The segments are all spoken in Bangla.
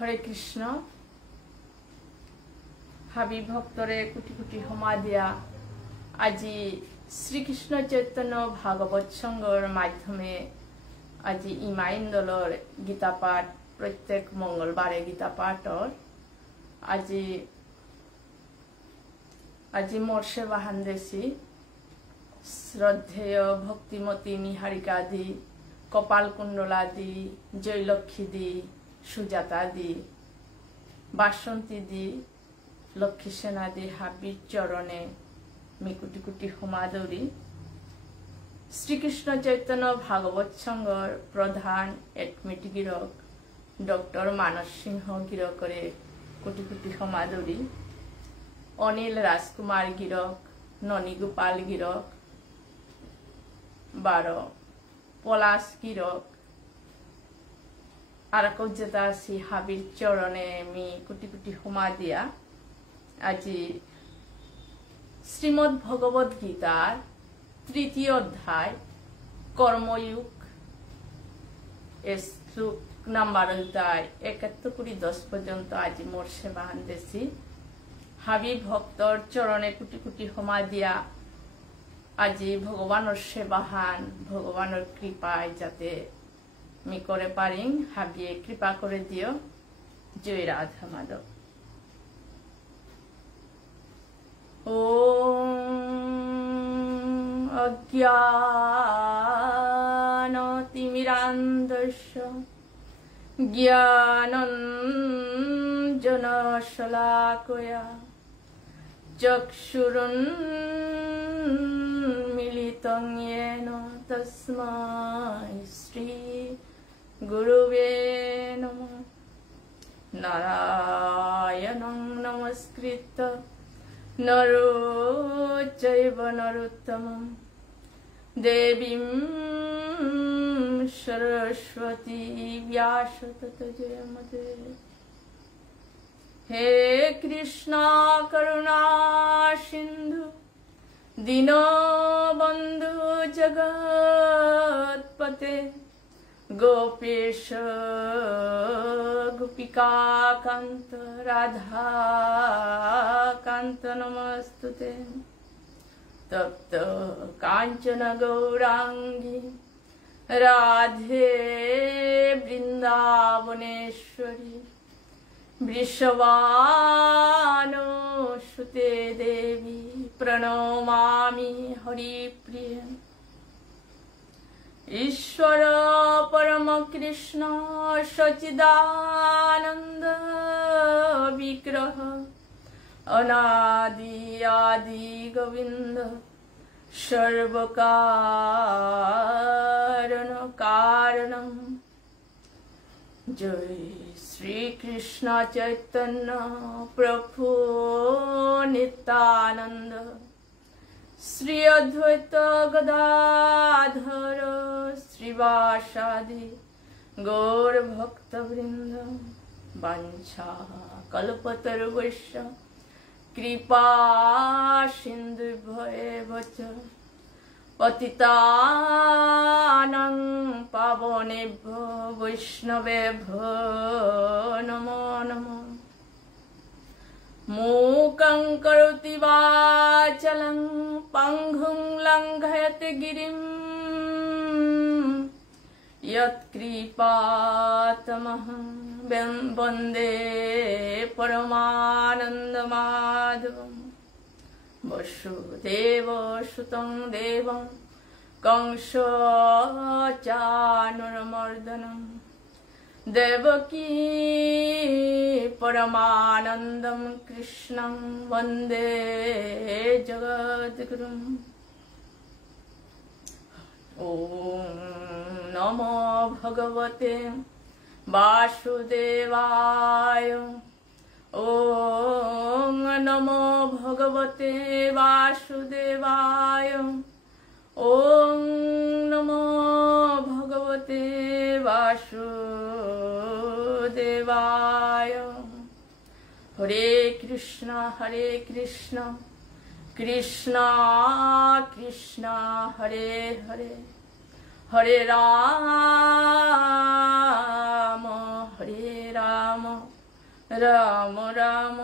हरे कृष्ण हाबी भक्तरे कोटी कोटी क्षमा दिया आज श्रीकृष्ण चैतन्य भागवत संघर माध्यमे आज इमाइंदलर गीता पाठ प्रत्येक मंगलबारे गीता पाठर आज आज मोर सेवाहान देशी श्रद्धेय भक्तिमती निहारिका दी कपाल कुंडला दी जयलक्ष्मी दी सुजाता दी बासंती दी लक्ष्मी सेना दी हाबी चरणे मी कोटी कोटी क्षमा दौरी श्रीकृष्ण चैतन्य भागवत संघर प्रधान एडमिट गिरक डॉक्टर मानस सिंह गिरकरे कोटी कोटी क्षमा दौरी अनिल राजकुमार गिरक ननी गोपाल गिरक बारो पलाश गिरक আর কজ্জাতাসি হাবির চরণে আমি কোটি কোটি ক্ষমা দিয়া আজি শ্রীমদ্ ভগবত গীতার তৃতীয় অধ্যায় কর্মযোগ শ্লোক নাম্বার 71-10 পর্যন্ত আজি মোর সেবাহান দেছি হাবি ভক্তর চরণে কোটি কোটি ক্ষমা দিয়া আজি ভগবানের সেবাহান ভগবানের কৃপায় যাতে मी करे पारिं हाबिए कृपा करे दियो जय राधा माधव। ओम अज्ञानतिमिरान्धस्य ज्ञानाञ्जनशलाकया चक्षुरुन्मीलितं येन तस्मै श्री गुरुवे नमः। नारायणं नमस्कृत्य नरो चैव नरोत्तमं देवीं सरस्वती व्यास ततो जयमुदे। हे कृष्णा करुणा सिंधु दीनबंधु जगत्पते गोपेश गोपिका कांत राधा कांत नमस्तुते। तप्त कांचन गौरांगी राधे वृंदावनेश्वरी वृषभानुसुते देवी प्रणमामि हरिप्रिय। ईश्वर परम कृष्ण सच्चिदानंद विग्रह अनादि आदि गोविंद सर्वकारण कारणम। जय श्री कृष्ण चैतन्य प्रभु नित्यानंद श्री अद्वैत गदाधर श्रीवासादि गौर भक्त वृंद। वांछा कल्पतरुभ्यश्च कृपा सिन्धुभ्येव च पतितानां पावनेभ्यो वैष्णवेभ्यो नमो नमः। मूकं करोति वाचालं पङ्गुं लङ्घयते गिरिं यत्कृपातमहं वन्दे परमानन्दमाधवं। वसुदेवसुतं देवं कंसचाणूरमर्दनं देवकी परमानंदं कृष्णं वंदे जगद्गुरुम्। ओम नमो भगवते वासुदेवाय। ओम नमो भगवते वासुदेवाय। ओम नमो भगवते वासुदेवाय। हरे कृष्ण कृष्ण कृष्ण हरे हरे हरे राम রাম রাম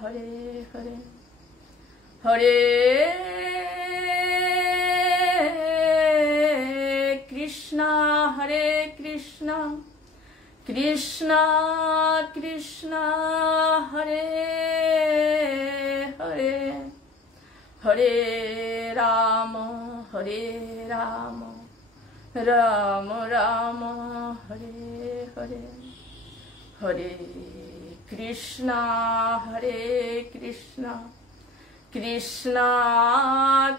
হরে হরে হরে কৃষ্ণ কৃষ্ণ কৃষ্ণ হরে হরে হরে রাম রাম রাম হরে হরে হরে কৃষ্ণ কৃষ্ণ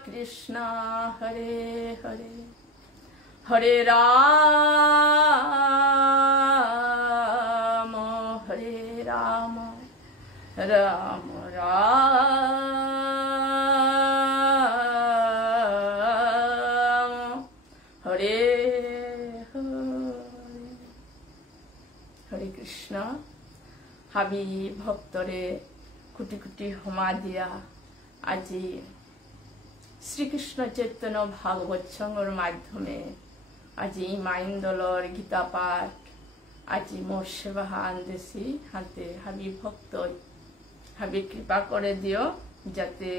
কৃষ্ণ হরে হরে হরে রাম রাম রাম হরে হরে কৃষ্ণ। হাবি ভক্তরে কোটি কোটি হোমা দিয়া আজি শ্রীকৃষ্ণ চৈতন্য ভাগবত সংঘর মাধ্যমে আজি মাইন্দলর গীতা পাঠ আজি মোর সেবা আনদেছি হাতে হাবি ভক্ত হাবি কৃপা করে দিও যাতে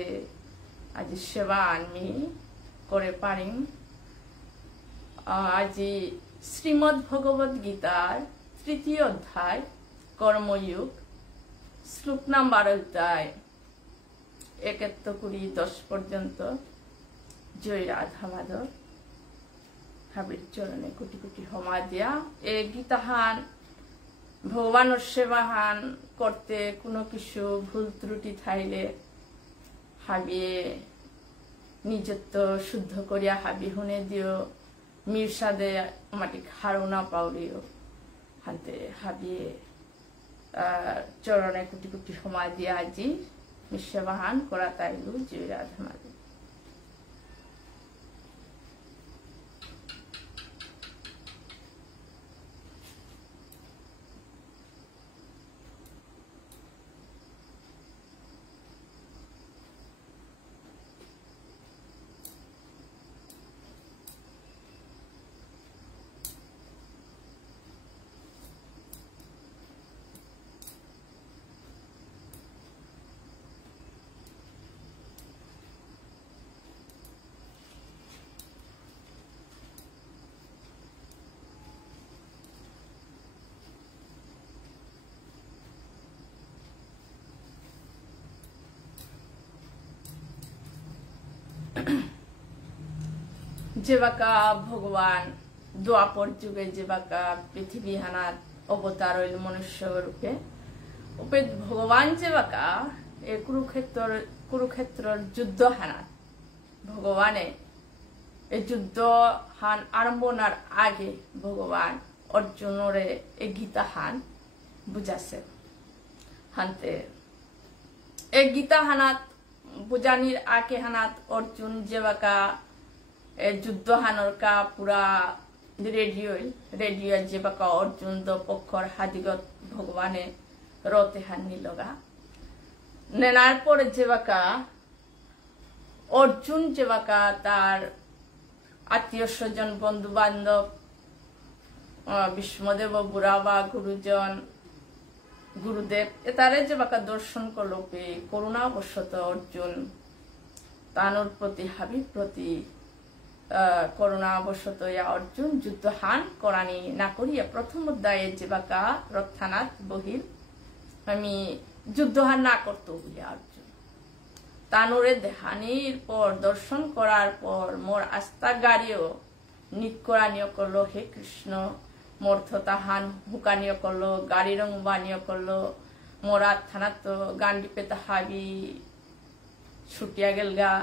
আজি সেবা আমি করে পারি। আজি শ্রীমদ্ ভগবত গীতার 3য় অধ্যায় কর্মযোগ শ্লোক নাম্বার 71-10 পর্যন্ত। জয় রাধা মাধব। হাবির চরণে কোটি কোটি হোমা দিয়া এ গীতাহান ভগবানের সেবাহান করতে কোনো কিছু ভুল ত্রুটি থাইলে হাবিয়ে নিজত্ব শুদ্ধ করিয়া হাবি হুনে দিও মির্সাদে মাটি খারো না পাউরিও হাতে হাবিয়ে চরণে কোটি কোটি হোমা দিয়া আজি সেবাহান করা তাইলু। জয় রাধা মাধব। যেবাকা ভগবান দ্বাপর যুগে যেবাকা পৃথিবী হানাত অবতার হইল মনুষ্য রূপে উপে ভগবান যেবাকা এ কুরুক্ষেত্রর যুদ্ধ হানাত ভগবানে এই যুদ্ধ হান আরম্ভনার আগে ভগবান অর্জুনরে এই গীতা হান বুঝাছে হানতে এই গীতা হানাত বুঝানির আগে হানাত অর্জুন যেবাকা যুদ্ধ হানর কা পুরা রেডিও যেবাকা অর্জুন পক্ষর হাদিগত ভগবানে রতে হানি লগা নেনার পরে যেবাকা অর্জুন যেবাকা তার আত্মীয় স্বজন বন্ধু বান্ধব বিষ্ণুদেব বুড়াবা গুরুজন গুরুদেব এতারে যেবাকা দর্শন করলো করুণাবশত অর্জুন তানোর প্রতি হাবির প্রতি করুণাবশত অর্জুন যুদ্ধ হান করানি না করিয়া প্রথম অধ্যায়ে যেবাকা রথানাথ বহির আমি যুদ্ধ হান না করতো বলিয়া অর্জুন তানোরে দেহানির পর দর্শন করার পর মোর আস্থা গাড়িও নিকরানীয় করলো হে কৃষ্ণ মোর থতাহান হুকানীয় করলো গাড়ি রং বানীয় করলো মোরা থানাত গান্ডি পেতা হাবি ছুটিয়া গেল গা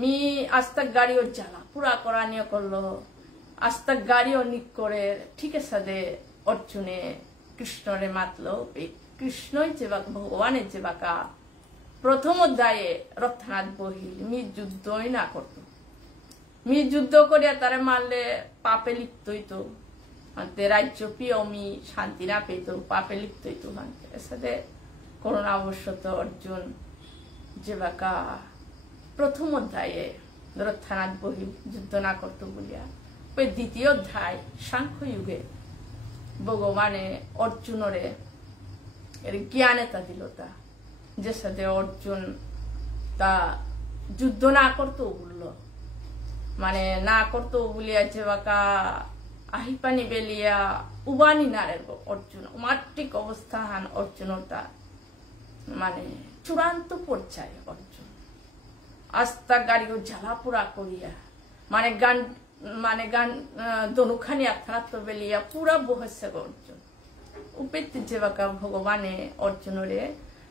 মি আস্তাক গাড়িও জ্বালা পুরা করানীয় করলো আস্তাক গাড়িও নিক করে ঠিক আছে অর্জুনে কৃষ্ণরে মাতলো কৃষ্ণই যেবাকা ভগবানের যেবাকা প্রথম অধ্যায়ে রথানাথ বহিল মি যুদ্ধই না করতো মি যুদ্ধ করিয়া তারে মারলে পাপে লিপ্ত হইতো রাজ্য পিও মি শান্তি না পেত পাপে লিপ্ত হইতো সাথে করুণাবশত অর্জুন যেবাকা প্রথম অধ্যায়ে রথানাথ বহিল যুদ্ধ না করতো বলিয়া ওই দ্বিতীয় অধ্যায় সাংখ্য যুগে ভগবানে অর্জুনরে এর জ্ঞানে তা দিল তা যে সাথে অর্জুন তা যুদ্ধ না করতো বললো মানে না করতো বলিয়া যে বাকা আহিপানি বেলিয়া উবানি নারের অর্জুন মাত্রিক অবস্থান অর্জুনটা মানে চূড়ান্ত পর্যায়ে অর্জুন আস্তা গাড়িও জ্বালাপোড়া করিয়া মানে গান দনুখানি আখ্যাত বেলিয়া পুরা বহস্য অর্জুন উপেত্তি যে বাকা ভগবানে অর্জুনরে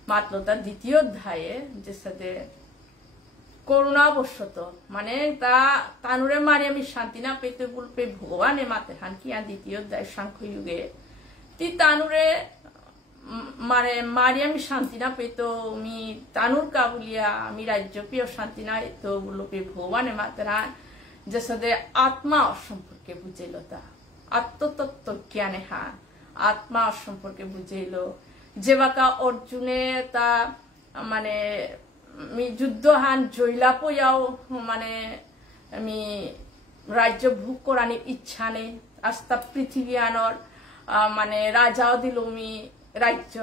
মাত্র তার দ্বিতীয় অধ্যায়ে যে সাথে করুণাবশত মানে তানুরে মারি আমি শান্তি না পেতে বলবে ভগবানে মাতে হান কি আর দ্বিতীয় অধ্যায় সাংখ্য যুগে তি তানুরে মানে মারি আমি শান্তি না পেতো আমি তানুর কা বলিয়া আমি রাজ্য পেয়েও শান্তি না তো বলবে ভগবানে মাতে হান যে সাথে আত্মা সম্পর্কে বুঝাইল তা আত্মতত্ত্ব জ্ঞানে হান আত্মা সম্পর্কে বুঝাইল যে বাকা অর্জুনে তা মানে আমি যুদ্ধ হান জৈলা পয়াও মানে আমি রাজ্য ভোগ করানির ইচ্ছা নেই আস্তা পৃথিবী আনর মানে রাজাও দিল মি রাজ্য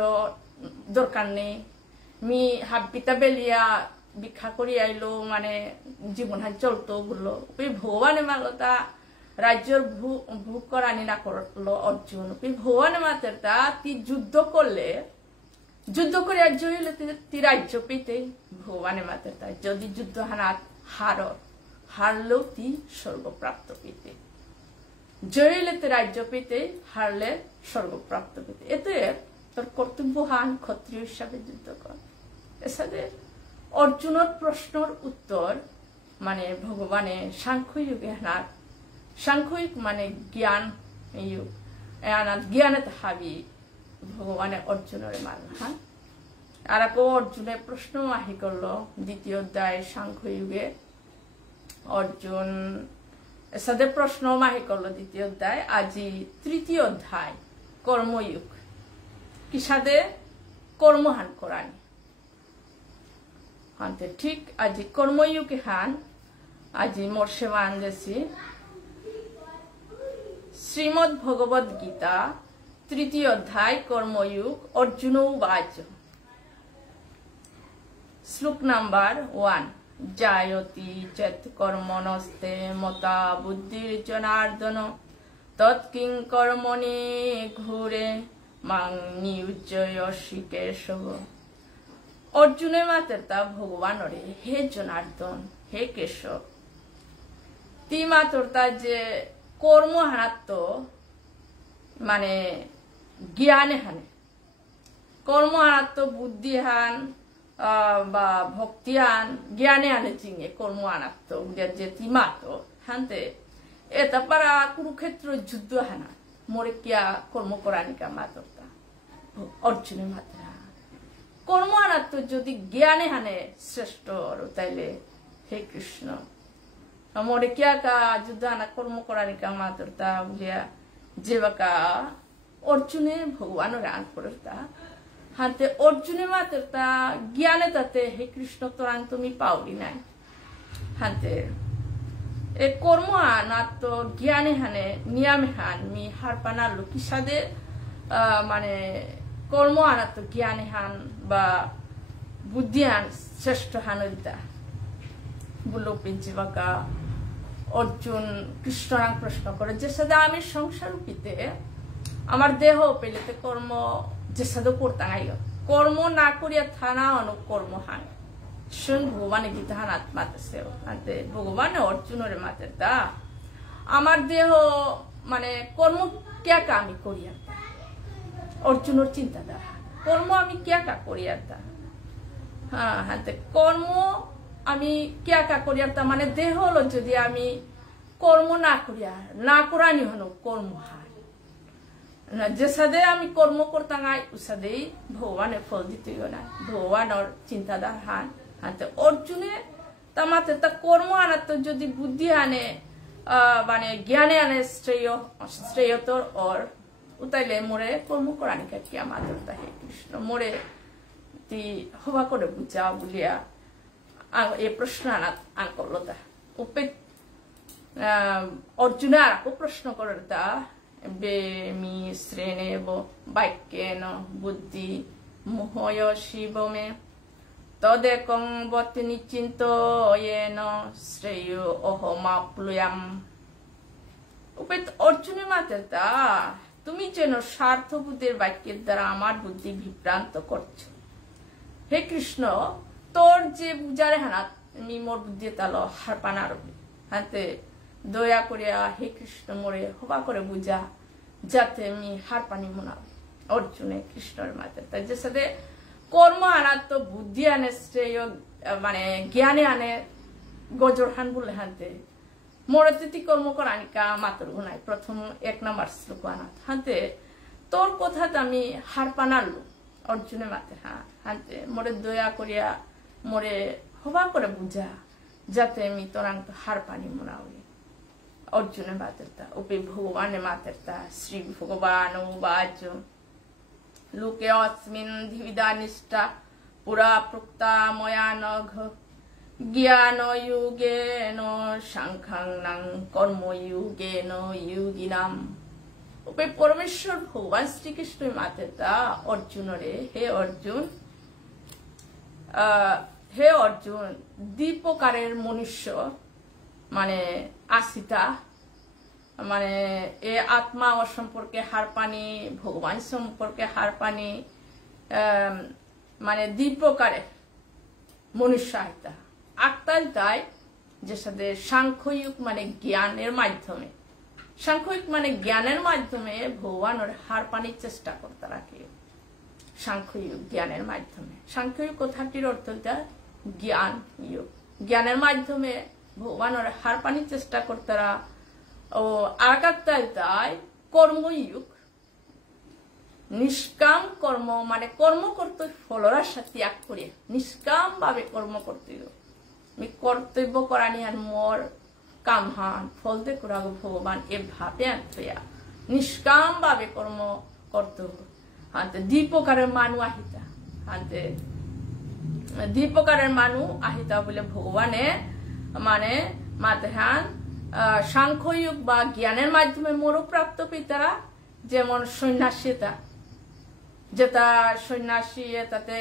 দরকার নেই মি হাবিতা বেলিয়া ভিক্ষা করি আইলো মানে জীবন হান চলতো বললো ওই ভগবানে মালতা রাজ্যর ভোগ করানি না করলো অর্জুন ওই ভগবানে মাতের তা তি যুদ্ধ করলে যুদ্ধ করে আর জয়লে তি রাজ্য পেতে ভগবানে মাতের তা যদি যুদ্ধ হানাত হারলেও তি স্বর্গপ্রাপ্ত পেতে জয়লে তি রাজ্য পেতে হারলে স্বর্গপ্রাপ্ত পেতে এতে তোর কর্তব্যহান ক্ষত্রিয় হিসাবে যুদ্ধ কর এর সাথে অর্জুনের প্রশ্নের উত্তর মানে ভগবানে সাংখ্য যুগে হানাত সাংখ্যিক মানে জ্ঞান জ্ঞানে হাবি ভগবানে অর্জুনের মান হ্যাঁ আর অর্জুনের প্রশ্ন আহি করলো দ্বিতীয় অধ্যায় সাংখ্য যুগে অর্জুন সাথে প্রশ্ন মাহি করলো দ্বিতীয় অধ্যায় আজি তৃতীয় অধ্যায় কর্মযুগ কি সাথে কর্মহান করানি হানতে ঠিক আজি কর্মযুগে হান আজি মোর সেবা আনতেছি শ্রীমদ ভগবদ গীতা তৃতীয় অধ্যায় কর্মযুগ অর্জুন উবাচ শ্লোক নাম্বার 1 জায়তি চেত কর্মণস্তে মতা বুদ্ধির জনার্দন তৎকিং কর্মণি ঘুরে মাং নিউজ্জয়সি কেশব অর্জুনের মাতের তা ভগবানরে হে জনার্দন হে কেশব তি মাতর তা যে কর্ম হানাত্ম মানে জ্ঞানে হানে কর্ম হানাত্ম বুদ্ধি হান বা ভক্তি হান জ্ঞানে হানে চিঙে কর্ম হানাত্ম যে তিমাত হানতে এটা পারা কুরুক্ষেত্র যুদ্ধ হানা মোরে কিয়া কর্ম করানিকা মাতরতা অর্জুনের মাত্রা কর্ম হানাত্ম যদি জ্ঞানে হানে শ্রেষ্ঠ তাইলে হে কৃষ্ণ মোরে কিয়া কা যুদ্ধ হানা কর্ম করানিকা মাতরতা বুঝিয়া যে বাকা অর্জুনে ভগবান রান করতা হাতে অর্জুনে মাতরতা জ্ঞানে তাতে হে কৃষ্ণ তোরান তুমি পাওলি নাই হাতে এ কর্ম আনা তো জ্ঞানে হানে নিয়ামে হান মি হারপানা লোকি সাদে মানে কর্ম আনা তো জ্ঞানে হান বা বুদ্ধি হান শ্রেষ্ঠ হানতা বললো যে বাকা অর্জুন কৃষ্ণরাং প্রশ্ন করে যে সাথে আমি সংসার রূপীতে আমার দেহ পেলেতে কর্ম যে সাথে করতাম কর্ম না করিয়া থানা অনুকর্ম হান শুন ভগবানে গীতা হান আত্মাতে আনতে ভগবানে অর্জুনের মাতের তা আমার দেহ মানে কর্ম ক্যা কা আমি করিয়া অর্জুনের চিন্তাধারা কর্ম আমি ক্যা কা করিয়া হ্যাঁ হাতে কর্ম আমি ক্যা কা করিয়া মানে দেহ হলো যদি আমি কর্ম না করিয়া না করানি হলো কর্ম হার যে সাদে আমি কর্ম করতাম উসাদেই ভগবানের ফল দিতে না ভগবানের চিন্তাধারা হান হাতে অর্জুনে তামাতে তা কর্ম আনাতো যদি বুদ্ধি আনে মানে জ্ঞানে আনে শ্রেয়তর ওর উতাইলে মোরে কর্ম করানিকা কি আমাদের হে কৃষ্ণ মোরে তি হবা করে বুঝা বলিয়া এই প্রশ্ন আন করলো তা উপে অর্জুনে আর প্রশ্ন করে তা বে মি শ্রেণে বাক্যেন বুদ্ধি মোহয় শিবমে তদেকং বতি নিশ্চিন্ত येन শ্রেয় অহমাপ্লুয়াম। অর্জুনের মাতা, তুমি যেন স্বার্থ বুদ্ধির বাক্যের দ্বারা আমার বুদ্ধি বিভ্রান্ত করছো। হে কৃষ্ণ, তোর যে বুঝারে হানাত আমি মোর বুদ্ধি তালো হারপানা রবি হাতে দয়া করিয়া হে কৃষ্ণ মোরে হবা করে বুঝা যাতে আমি হারপানি মনাব। অর্জুনে কৃষ্ণের মাতা তাই যে সাথে কর্ম আনার তো বুদ্ধি আনে শ্রেয় মানে জ্ঞানে আনে গজর হান বলে হানতে মরতিথি কর্ম করানিকা মাতর গুনাই প্রথম 1 নম্বর শ্লোক আনাত হানতে তোর কথা আমি হার পানালু। অর্জুনের মাতে হানতে মোরে দয়া করিয়া মোরে হবা করে বুঝা যাতে আমি তোরাং হার পানি মনাওই। অর্জুনের মাতেরতা উপে ভগবানের মাতেরতা শ্রী ভগবান উবাচ লোকে অস্মিন ধিবিদা নিষ্ঠা পুরা প্রক্তা ময়া নঘ জ্ঞান যুগেন সাংখ্যাং কর্মযুগেন যোগিনাম। উপে পরমেশ্বর ভগবান শ্রীকৃষ্ণের মাতেতা অর্জুনরে হে অর্জুন 2 প্রকারের মনুষ্য মানে 80টা মানে এ আত্মা সম্পর্কে হার পানি ভগবান সম্পর্কে হার পানি মানে 2 প্রকারের মনুষ্য আইতা আক্তাল তাই যে সাথে সাংখ্যযুগ মানে জ্ঞানের মাধ্যমে সাংখ্যযুগ মানে জ্ঞানের মাধ্যমে ভগবানের হার পানির চেষ্টা করতে রাখে। সাংখ্যযুগ জ্ঞানের মাধ্যমে সাংখ্যযুগ কথাটির অর্থ জ্ঞান যুগ জ্ঞানের মাধ্যমে ভগবানের হার পানির চেষ্টা করতারা ও আকাত্তাল তাই কর্মযুগ নিষ্কাম কর্ম মানে কর্ম করতে ফলরাশা ত্যাগ করে নিষ্কাম ভাবে কর্ম করতে আমি কর্তব্য করানি আর মোর কাম হান ফল দে করা ভগবান এভাবে আনয়া নিষ্কাম ভাবে কর্ম করতে হাতে 2 প্রকারের মানু আহিতা হাতে 2 প্রকারের মানু আহিতা বলে ভগবানে মানে মাতহান সাংখ্যযুগ বা জ্ঞানের মাধ্যমে মোরপ্রাপ্ত পিতারা যেমন সন্ন্যাসীতা যেটা সন্ন্যাসী তাতে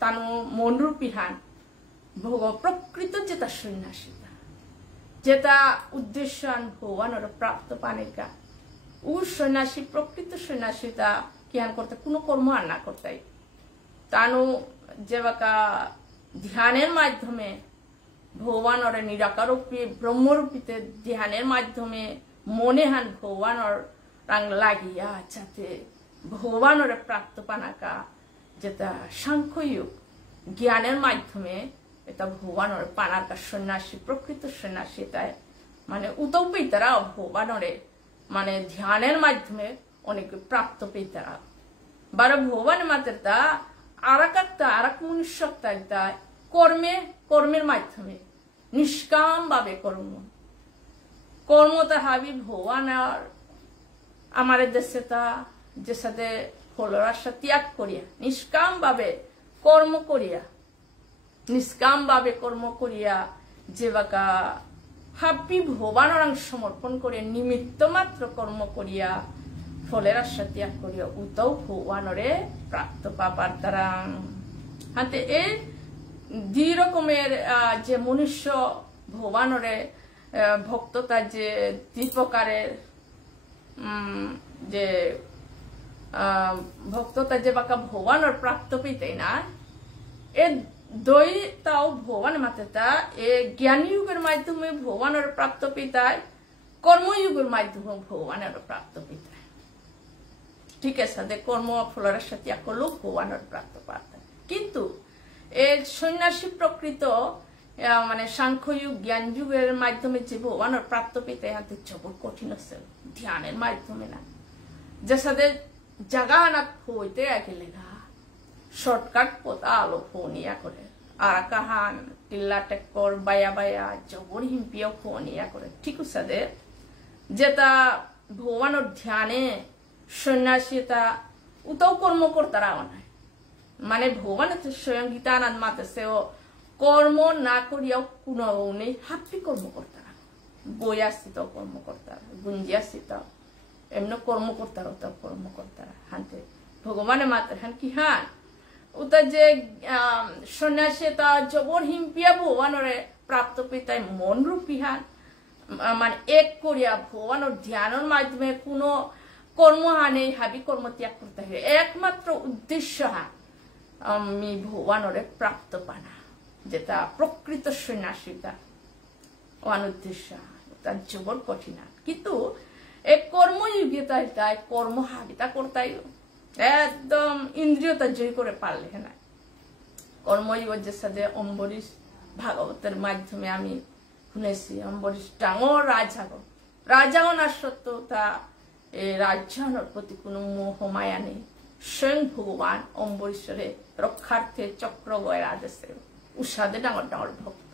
তানু মনরূপী হান ভোগ প্রকৃত যেটা সন্ন্যাসীতা যেটা উদ্দেশ্য আন ভগবানের প্রাপ্ত পানিকা ও সন্ন্যাসী প্রকৃত সন্ন্যাসীতা জ্ঞান করতে কোনো কর্ম আর না করতে তানু যেবাকা ধ্যানের মাধ্যমে ভগবানের নিরাকারূপী ব্রহ্মরূপীতে ধ্যানের মাধ্যমে মনে হান ভগবানের রাং লাগিয়া যাতে ভগবানের প্রাপ্ত পানাকা যেটা সাংখ্যযুগ জ্ঞানের মাধ্যমে এটা ভগবানের পানাকা সন্ন্যাসী প্রকৃত সন্ন্যাসী তাই মানে উতৌপিতারা ভগবানের মানে ধ্যানের মাধ্যমে অনেক প্রাপ্ত পেতারা বারা ভগবান মাত্রটা আরাক মনুষ্যতা কর্মের মাধ্যমে নিষ্কাম ভাবে কর্মটা হাবি ভগবান আমার দেশে তা যে সাথে ফলরাশা ত্যাগ করিয়া নিষ্কাম ভাবে কর্ম করিয়া যে বাকা হাবি ভগবানের সমর্পণ করে নিমিত্ত মাত্র কর্ম করিয়া ফলের আশা ত্যাগ করিয়া উতাও ভগবানরে প্রাপ্ত পাবার দ্বারা হাতে এই 2 রকমের যে মনুষ্য ভগবানরে ভক্ততা যে 2 প্রকারের যে ভক্ততা যে বাকা ভগবানের প্রাপ্ত পেতেই না এ 2 তাও ভগবান মাতেতা এ জ্ঞান যুগের মাধ্যমে ভগবানের প্রাপ্ত পেতায় কর্মযুগের মাধ্যমে ভগবানের প্রাপ্ত পেতায় ঠিক আছে কর্ম ফলের সাথে করলো ভগবানের প্রাপ্ত পাতা কিন্তু এর সন্ন্যাসী প্রকৃত মানে সাংখ্যযুগ জ্ঞান যুগের মাধ্যমে যে ভগবানের প্রাপ্ত পেতে হাতে জবর কঠিন আছে ধ্যানের মাধ্যমে না যে সাথে জাগা না হইতে লেখা শর্টকাট পথা আলো ফোনিয়া করে আর কাহান টিল্লা টেক্কর বায়া জবর হিম্পিয়া ফোনিয়া করে ঠিক আছে যেটা ভগবানের ধ্যানে সন্ন্যাসীতা উতাও কর্ম করতারা নাই মানে ভগবান স্বয়ং গীতানন্দ মাতে কর্ম না করিয়াও কোনো নেই হাপ্পি কর্ম করতারা বইয়াস্থিত কর্ম করতারা গুঞ্জিয়াস্থিত এমনি কর্ম করতারা কর্ম করতারা হানতে ভগবানের মাত্র হান কি হান উতা যে সন্ন্যাসী তা জবর হিমপিয়া ভগবানরে প্রাপ্ত পিতায় মন রূপিহান মানে এক করিয়া ভগবানের ধ্যানের মাধ্যমে কোনো কর্ম হানে হাবি কর্ম ত্যাগ করতে হবে একমাত্র উদ্দেশ্য হান আমি ভগবানরে প্রাপ্ত পানা যেটা প্রকৃত সন্ন্যাসিতা ওয়ান উদ্দেশ্য তার জবর কঠিন কিন্তু এক কর্মযোগিতা তাই কর্ম হাবিতা করতাই একদম ইন্দ্রিয়তা জয় করে পারলে না কর্মযোগের সাথে অম্বরীশ ভাগবতের মাধ্যমে আমি শুনেছি অম্বরীশ ডাঙর রাজাও না সত্ত্বেও তা এই রাজ্যানোর প্রতি কোনো মোহ মায়া নেই স্বয়ং ভগবান অম্বরীশ্বরে রক্ষার্থে চক্র গয়া দেশে উষাদে ডাঙর ডাঙর ভক্ত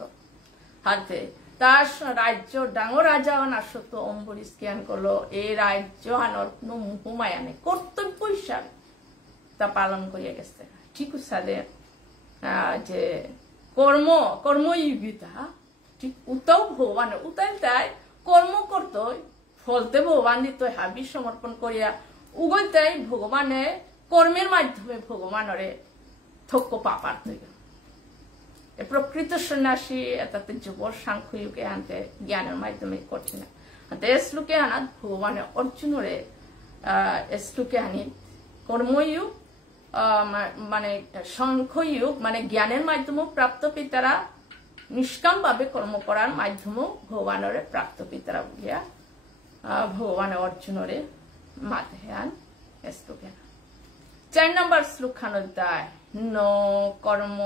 হাতে তার রাজ্য ডাঙর রাজা না সত্ত্বেও অম্বরীশ জ্ঞান করলো এই রাজ্য আনার কোনো মোহ মায়া নেই কর্তব্য হিসাবে তা পালন করিয়া গেছে ঠিক উষাদে যে কর্মযোগিতা ঠিক উতাও ভগবানের উতাই তাই কর্ম করতো ফলতে ভগবান দিত হাবি সমর্পণ করিয়া উগলতাই ভগবানে কর্মের মাধ্যমে ভগবানরে থক্য পাপার তৈরি প্রকৃত সন্ন্যাসী এটাতে যুবর সাংখ্যযুগে আনতে জ্ঞানের মাধ্যমে করছে না আনতে শ্লোকে আনাত ভগবানের অর্জুনরে শ্লোকে আনি কর্মযুগ মানে সাংখ্যযুগ মানে জ্ঞানের মাধ্যমে প্রাপ্ত পিতারা নিষ্কাম ভাবে কর্ম করার মাধ্যমে ভগবানরে প্রাপ্ত পিতারা বলিয়া ভগবানের অর্জুনরে মাতে আন শ্লোকে 4 নম্বর শ্লোক খানদায় ন কর্ম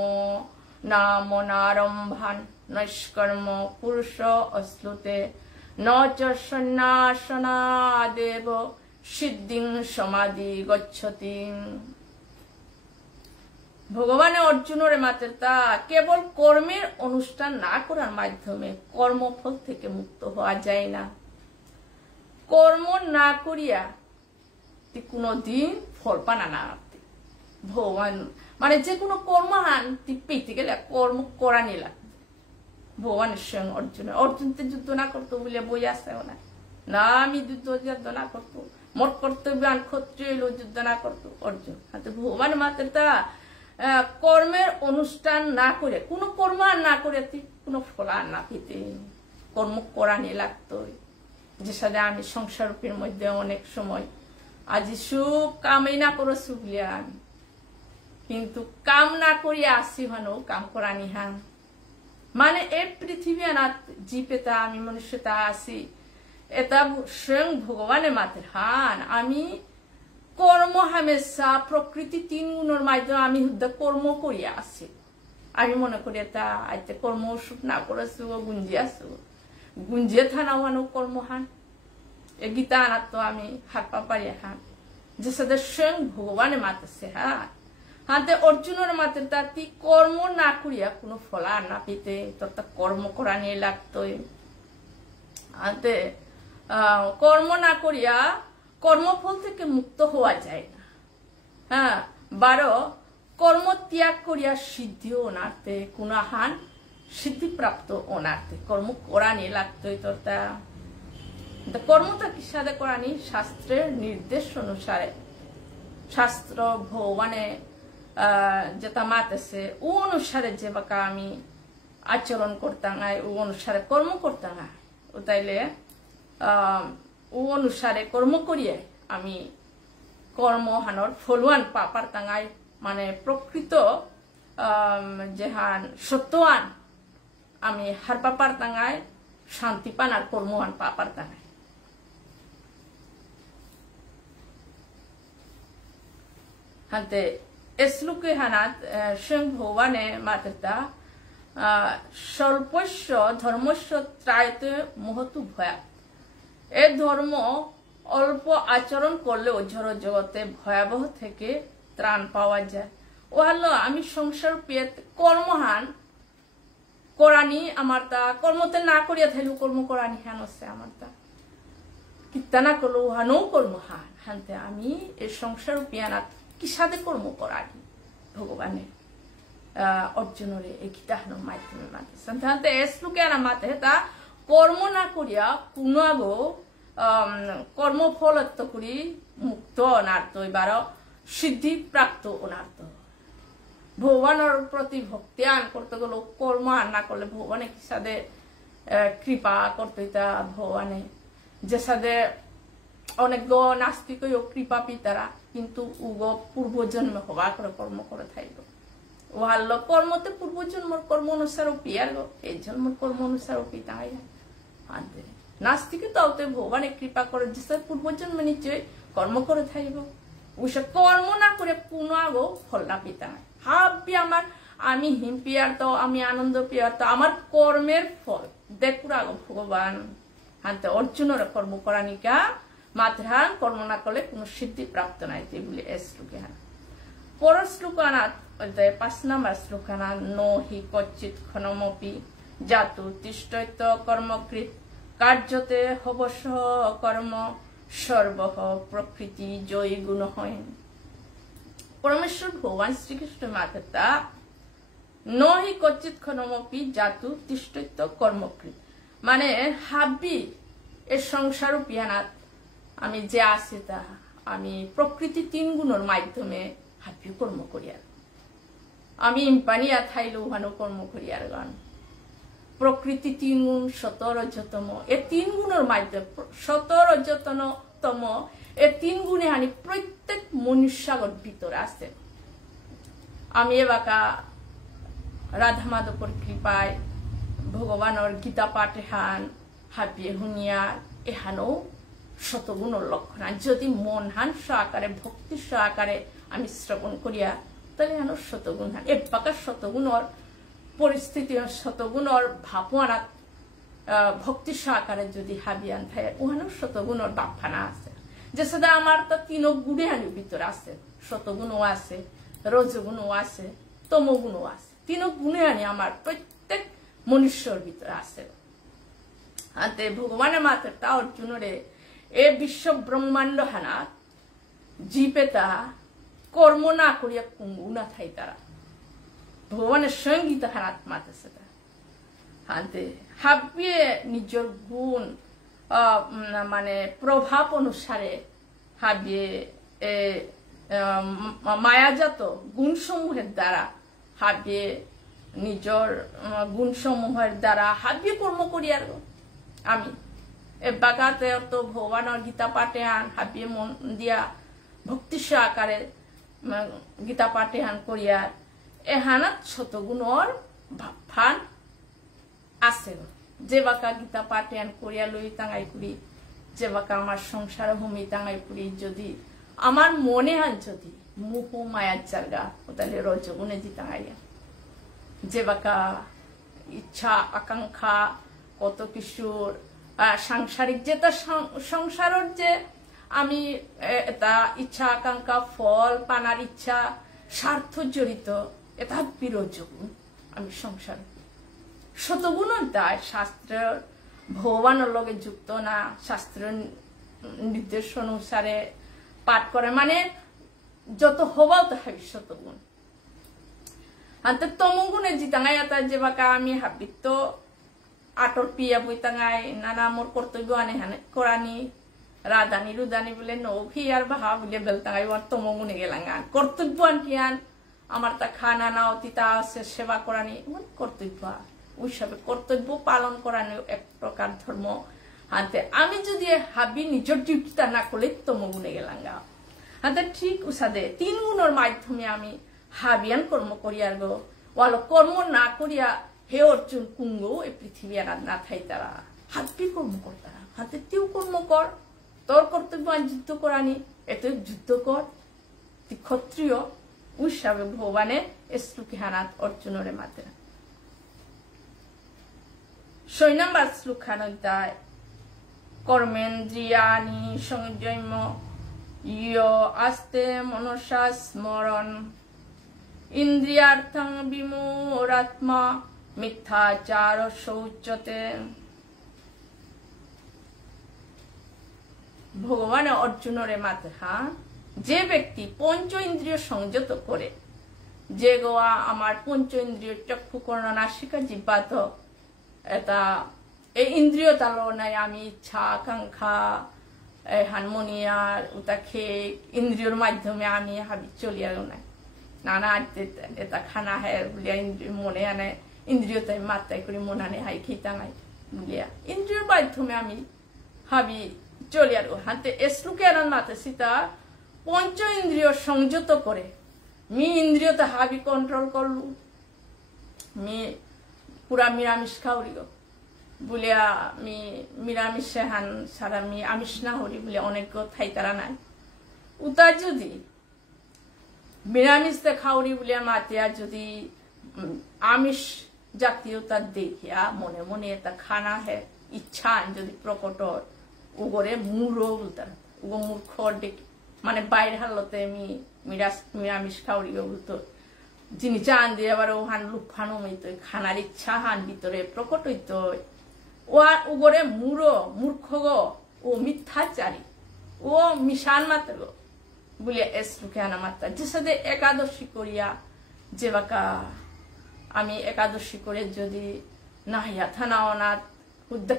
না মনারম্ভান নৈষ্কর্ম পুরুষ অশ্লুতে ন চ সন্ন্যাসনাদেব সিদ্ধিং সমাধি গচ্ছতি ভগবানের অর্জুনের মাতে তা কেবল কর্মের অনুষ্ঠান না করার মাধ্যমে কর্মফল থেকে মুক্ত হওয়া যায় না কর্ম না করিয়া কোনদিন ফল পানা না ভগবান মানে যে কোনো কর্মহান পেতে গেলে কর্ম করা নিয়ে লাগবে ভগবানের সঙ্গে অর্জুন তো যুদ্ধ না করতো বলে বই আসেও না আমি যুদ্ধ না করতো মোট কর্তব্য ক্ষত্রিয় যুদ্ধ না করতো অর্জুন হাতে ভগবান মাত্র তা কর্মের অনুষ্ঠান না করে কোনো কর্ম আর না করে কোনো ফল আর না পেতে কর্ম করা নিয়ে লাগতো যে সাথে আমি সংসার রূপের মধ্যে অনেক সময় আজি সুখ কামই না করো সুখ আমি কিন্তু কাম না করিয়া আসি হানো কাম করা নিহান মানে এই পৃথিবী আনাত জীবেতা আমি মনুষ্যতা আসি এটা স্বয়ং ভগবানের মাতে হান আমি কর্ম হামেশা প্রকৃতি 3 গুণের মাধ্যমে আমি কর্ম করিয়া আসি আমি মনে করি এটা আইতে কর্ম সুখ না করেছো গুঞ্জিয়ে থানা হানো কর্মহান এ গীতা আনাত তো আমি হাত পা পারিয়া হান যে সাথে স্বয়ং ভগবানের মাতেছে হান হাতে অর্জুনের মাতে তাতি কর্ম না করিয়া কোনো ফল আর না পেতে তথা কর্ম করা নিয়ে লাগতো হাতে কর্ম না করিয়া কর্মফল থেকে মুক্ত হওয়া যায় না হ্যাঁ 12 কর্ম ত্যাগ করিয়া সিদ্ধি অনার্থে কোন হান সিদ্ধিপ্রাপ্ত অনার্থে কর্ম করা নিয়ে লাগতোই তথা কর্মটা কি সাথে করানি শাস্ত্রের নির্দেশ অনুসারে শাস্ত্র ভগবানে যেটা মাতেছে ও অনুসারে যে বাকা আমি আচরণ করতাম ও অনুসারে কর্ম করতাম ও তাইলে ও অনুসারে কর্ম করিয়ে আমি কর্মহানর ফলুয়ান পাপার তাঙাই মানে প্রকৃত যেহান সত্যৱান আমি হার পাপার তাঙাই শান্তি পান আর কর্মহান পাপার তাঙাই হাতে শ্লোকে হানাত স্বয়ং ভগবানে মাতৃতা স্বল্পস্য ধর্মস্য ত্রায়তে মহতু ভয়া এ ধর্ম অল্প আচরণ করলেও জড় জগতে ভয়াবহ থেকে ত্রাণ পাওয়া যায় ও হলো আমি সংসার পেয়ে কর্মহান করানি আমার তা কর্মতে না করিয়া থাইলু কর্ম করানি হান হচ্ছে আমার তা কিত্তা না করলো হানো কর্মহান হানতে আমি এই সংসার পিয়ানা কি সাথে কর্ম করানি ভগবানে অর্জুনরে এই গীতাহানোর মাধ্যমে মাতে হানতে এ শ্লোকে আনা মাতে তা কর্ম না করিয়া কোনো আগো কর্মফলত্ব করি মুক্ত অনার্থ এবার সিদ্ধি প্রাপ্ত অনার্থ ভগবানের প্রতি ভক্তি আন করতে গেল কর্ম আন না করলে ভগবানে কি সাথে কৃপা করতে ভগবানে যে সাথে অনেক নাস্তিক কৃপা পিতারা কিন্তু উগ পূর্বজন্মে হবা করে কর্ম করে থাকবে ওহাল কর্মতে পূর্বজন্মর কর্ম অনুসার পিয়ার গো এই জন্মর কর্ম অনুসার পিতা আনতে নাস্তিকে তো ভগবানে কৃপা করে যে পূর্বজন্মে নিশ্চয় কর্ম করে থাকব ওসব কর্ম না করে পুনঃ আগো ফল না পিতা হাবি আমার আমি হিম পিয়ার তো আমি আনন্দ পিয়ার তো আমার কর্মের ফল দেখুর আগো ভগবান আনতে অর্জুনের কর্ম করা নিকা মাত্রান কর্ম না করলে কোনো সিদ্ধি প্রাপ্ত নাই বলে এ শ্লোকে হ্যাঁ পর শ্লোকানাথ 5 নম্বর শ্লোকানাথ নো হি কচ্চিৎ ক্ষণমপি জাতু তিষ্ঠৈত কর্মকৃত কার্যতে হবস কর্ম সর্বহ প্রকৃতি জয়ী গুণ হয় পরমেশ্বর ভগবান শ্রীকৃষ্ণ মাতা নো হি কচ্চিৎ ক্ষণমপি জাতু তিষ্ঠৈত কর্মকৃত মানে হাবি এ সংসার পিয়ানাথ আমি যে আছি তা আমি প্রকৃতি 3 গুণের মাধ্যমে হাবি কর্ম করিয়ার আমি ইম্পানিয়া থাইলো ওখানে কর্ম করিয়ার গান প্রকৃতি 3 গুণ 17 রজতম এ 3 গুণের মাধ্যমে 17 রজতম এ 3 গুণে হানি প্রত্যেক মনুষ্যগর ভিতরে আছে আমি এবাকা রাধা মাধবর কৃপায় ভগবানের গীতা পাঠে হান হাবিয়ে হুনিয়ার এহানো শতগুণের লক্ষণ যদি মন হান সহকারে ভক্তি সহকারে আমি শ্রবণ করিয়া তাহলে হানো শতগুণ হান এবাকা শতগুণর পরিস্থিতি শতগুণর ভাবনাত ভক্তি সহকারে যদি হাবিয়ান থাকে ওখানে শতগুণর বাপখানা আছে যে সেটা আমার তো 3 গুণে হানি ভিতরে আছে শতগুণও আছে রজগুণও আছে তমগুণও আছে 3 গুণে হানি আমার প্রত্যেক মনুষ্যর ভিতরে আছে আতে ভগবানের মাত্র তা অর্জুনরে এ বিশ্ব ব্রহ্মাণ্ড হানা জীবেতা কর্ম না করিয়া কুঙ্গু না থাই তারা ভগবানের সঙ্গীত হানাত মাতে সেটা হাতে হাবিয়ে নিজের গুণ মানে প্রভাব অনুসারে হাবিয়ে মায়াজাত গুণসমূহের দ্বারা হাবিয়ে নিজের গুণসমূহের দ্বারা হাবিয়ে কর্ম করিয়ার আমি এ বাগাতে তো ভগবানের গীতা পাঠে আন হাবিয়ে মন দিয়া ভক্তি সহকারে গীতা পাঠে আন করিয়ার এ হানাত শতগুণর ভাবফান আছে যে বাকা গীতা পাঠে আন করিয়া লই টাঙাই করি যে বাকা আমার সংসার ভূমি টাঙাই করি যদি আমার মনে হান যদি মোহ মায়ার জায়গা তাহলে রজগুণে জি টাঙাইয়া যে বাকা ইচ্ছা আকাঙ্ক্ষা কত কিছুর সাংসারিক যেটা সংসারের যে আমি এটা ইচ্ছা আকাঙ্ক্ষা ফল পানার ইচ্ছা স্বার্থ জড়িত এটা বিরজগুণ আমি সংসার শতগুণ তাই শাস্ত্রের ভগবানের লগে যুক্ত না শাস্ত্রের নির্দেশ অনুসারে পাঠ করে মানে যত হবাও তাহাই শতগুণ আনতে তমগুণে জিতাঙাই যে বাকা আমি হাবিত আটর পিয়া বই টাঙাই নানা মোর কর্তব্য আনে হানে করানি রাধানি রুদানি বলে নৌকি আর বাহা বলে বেল টাঙাই ওর তমগুণে গেলাম আন কর্তব্য আন কি আন আমার তা খানা নাও তিতা আছে সেবা করানি কর্তব্য ওইসবে কর্তব্য পালন করানি এক প্রকার ধর্ম হাতে আমি যদি হাবি নিজের ডিউটিটা না করলে তমগুণে গেলাম গা হাতে ঠিক উসাদে 3 গুণের মাধ্যমে আমি হাবিয়ান কর্ম করিয়ার গো ওয়াল কর্ম না করিয়া হে অর্জুন কুঙ্গ এই পৃথিবী আর না থাই তারা হাবি কর্ম করতারা হাতে তুই কর্ম কর তোর কর্তব্য যুদ্ধ করানি এত যুদ্ধ কর তুই ক্ষত্রিয় উৎসবে ভগবানের শ্লোকে হানাত অর্জুনের মাতে 6 নম্বর শ্লোক হানায় কর্মেন্দ্রিয়ানি সংযম ইয় আস্তে মনসা স্মরণ ইন্দ্রিয়ার্থং বিমূঢ়াত্মা মিথ্যাচার শৌচতে ভগবান অর্জুনের মাতে যে ব্যক্তি পঞ্চ ইন্দ্রিয় সংযত করে যে গোয়া আমার পঞ্চ ইন্দ্রিয় চক্ষু কর্ণ নাসিকা জিহ্বাত এটা এই ইন্দ্রিয় তালো নাই আমি ইচ্ছা আকাঙ্ক্ষা হারমোনিয়ার উতা খেয়ে ইন্দ্রিয়র মাধ্যমে আমি হাবি চলিয়া নাই নানা এটা খানা হ্যাঁ বলিয়া মনে আনে ইন্দ্রিয় তাই মাত্রায় করে মনে আনে হাই খিতা নাই বলিয়া ইন্দ্রিয়র মাধ্যমে আমি হাবি চলি আর হাতে এসলুকে আনার মাতে সীতা পঞ্চ ইন্দ্রিয় সংযত করে মি ইন্দ্রিয়তে হাবি কন্ট্রোল করলু মি পুরা নিরামিষ খাওরি গো বলিয়া মি নিরামিষ হান সারা মি আমিষ না হরি বলে অনেক ঠাই তারা নাই উতা যদি নিরামিষ খাওরি বলিয়া মাতিয়া যদি আমিষ জাতীয়তা দেখিয়া মনে মনে এটা খানা হে ইচ্ছা যদি প্রকট উগরে মূঢ় বলতে উগো মূর্খ ডেকে মানে বাইরে হালতে আমি নিরামিষ খাওরি বলতো যিনি চান দিয়ে আবার ওহান লুফানো হইত খানার ইচ্ছা হান ভিতরে প্রকট হইত ও উগরে মূর্খ গো ও মিথ্যাচারী ও মিশান মাত্র গো বলিয়া এস লুকে আনা মাত্রা যে সাথে একাদশী করিয়া যে বাকা আমি একাদশী করে যদি না হইয়া থানা অনাথ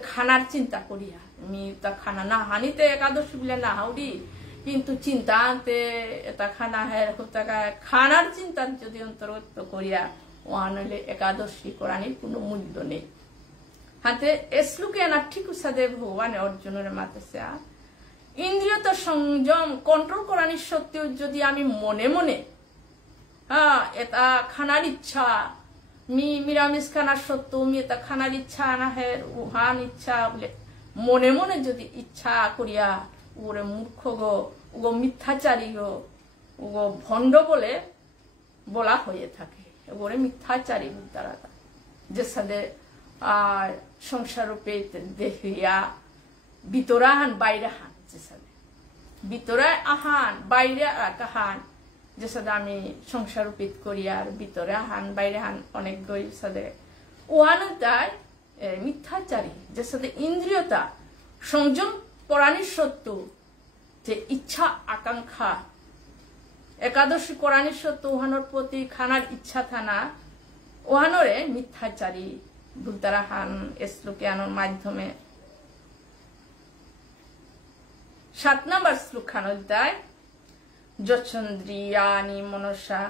খানার চিন্তা করিয়া আমি তা খানা না হানিতে একাদশী বলে না হাউরি কিন্তু চিন্তা আনতে এটা খানা হ্যাঁ খানার চিন্তা যদি অন্তর্গত করিয়া ও আনলে একাদশী করানির কোনো মূল্য নেই হাতে এসলুকে আনা ঠিক সাদে ভগবান অর্জুনের মাতেছে ইন্দ্রিয়ত সংযম কন্ট্রোল করানির সত্ত্বেও যদি আমি মনে মনে এটা খানার ইচ্ছা নিরামিষ খানার সত্ত্বেও আমি এটা খানার ইচ্ছা না হ্যাঁ উহান ইচ্ছা বলে মনে মনে যদি ইচ্ছা করিয়া ওরে মূর্খ গো ওগো মিথ্যাচারী গো ওগো ভণ্ড বলে বলা হয়ে থাকে ওরে মিথ্যাচারী তারা যে সাথে সংসার রূপে দেখিয়া ভিতরা হান বাইরে হান যে সাথে ভিতরে আহান বাইরে আহান যে সাথে আমি সংসার রূপিত করি আর ভিতরে হান বাইরে হান অনেক গই সাথে ওহান তাই মিথ্যাচারী যে সাথে ইন্দ্রিয়তা সংযম করানির সত্ত্বেও যে ইচ্ছা আকাঙ্ক্ষা একাদশী করানির সত্ত্বেও ওহানোর প্রতি খানার ইচ্ছা থানা ওহানরে মিথ্যাচারী ভুলতারা হান শ্লোকে আনোর মাধ্যমে 7 নম্বর শ্লোক খানলতায় যচ্ছন্দ্রিয়ানি মনসা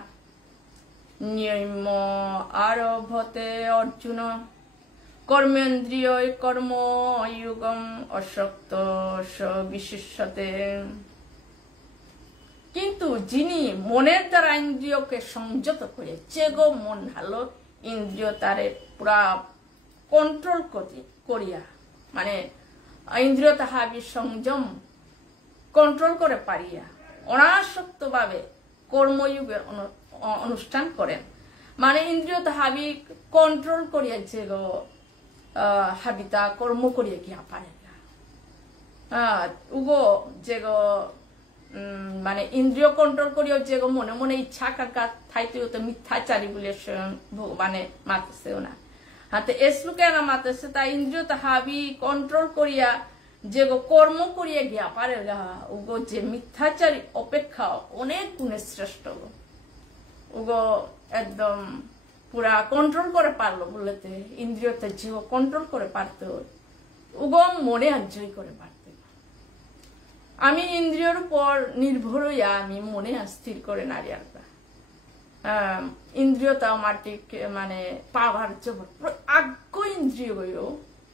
নিয়ম আরভতে অর্জুন কর্মেন্দ্রিয় কর্ম যুগম অশক্ত বিশেষতে কিন্তু যিনি মনের দ্বারা ইন্দ্রিয়কে সংযত করে চেগো মন ভালো ইন্দ্রিয় তারে পুরা কন্ট্রোল করিয়া মানে ইন্দ্রিয় তাহাবি সংযম কন্ট্রোল করে পারিয়া অনাসক্ত ভাবে কর্মযুগের অনুষ্ঠান করেন মানে ইন্দ্রিয় তাহাবি কন্ট্রোল করিয়া যে গো হাবিতা কর্ম করিয়া গিয়া পারে উগো যে গো মানে ইন্দ্রিয় কন্ট্রোল করিয়া যে গো মনে মনে ইচ্ছা আকাঙ্ক্ষা থাইতে তো মিথ্যাচারী বলে ভগবানে মাতেছেও না হাতে এসলুকে না মাতেছে তা ইন্দ্রিয় তাহাবি কন্ট্রোল করিয়া যে গো কর্ম করিয়া গিয়া পারে উগো যে মিথ্যাচারী অপেক্ষা অনেক গুণে শ্রেষ্ঠ উগো একদম পুরা কন্ট্রোল করে পারলো বলতে ইন্দ্রিয়তে যে কন্ট্রোল করে পারতো উগো মনে আর জয় করে পারত আমি ইন্দ্রিয়র উপর নির্ভর হইয়া আমি মনে স্থির করে নারী আলতা ইন্দ্রিয়তা আমার ঠিক মানে পাওয়ার জন্য আজ্ঞ ইন্দ্রিয় হইও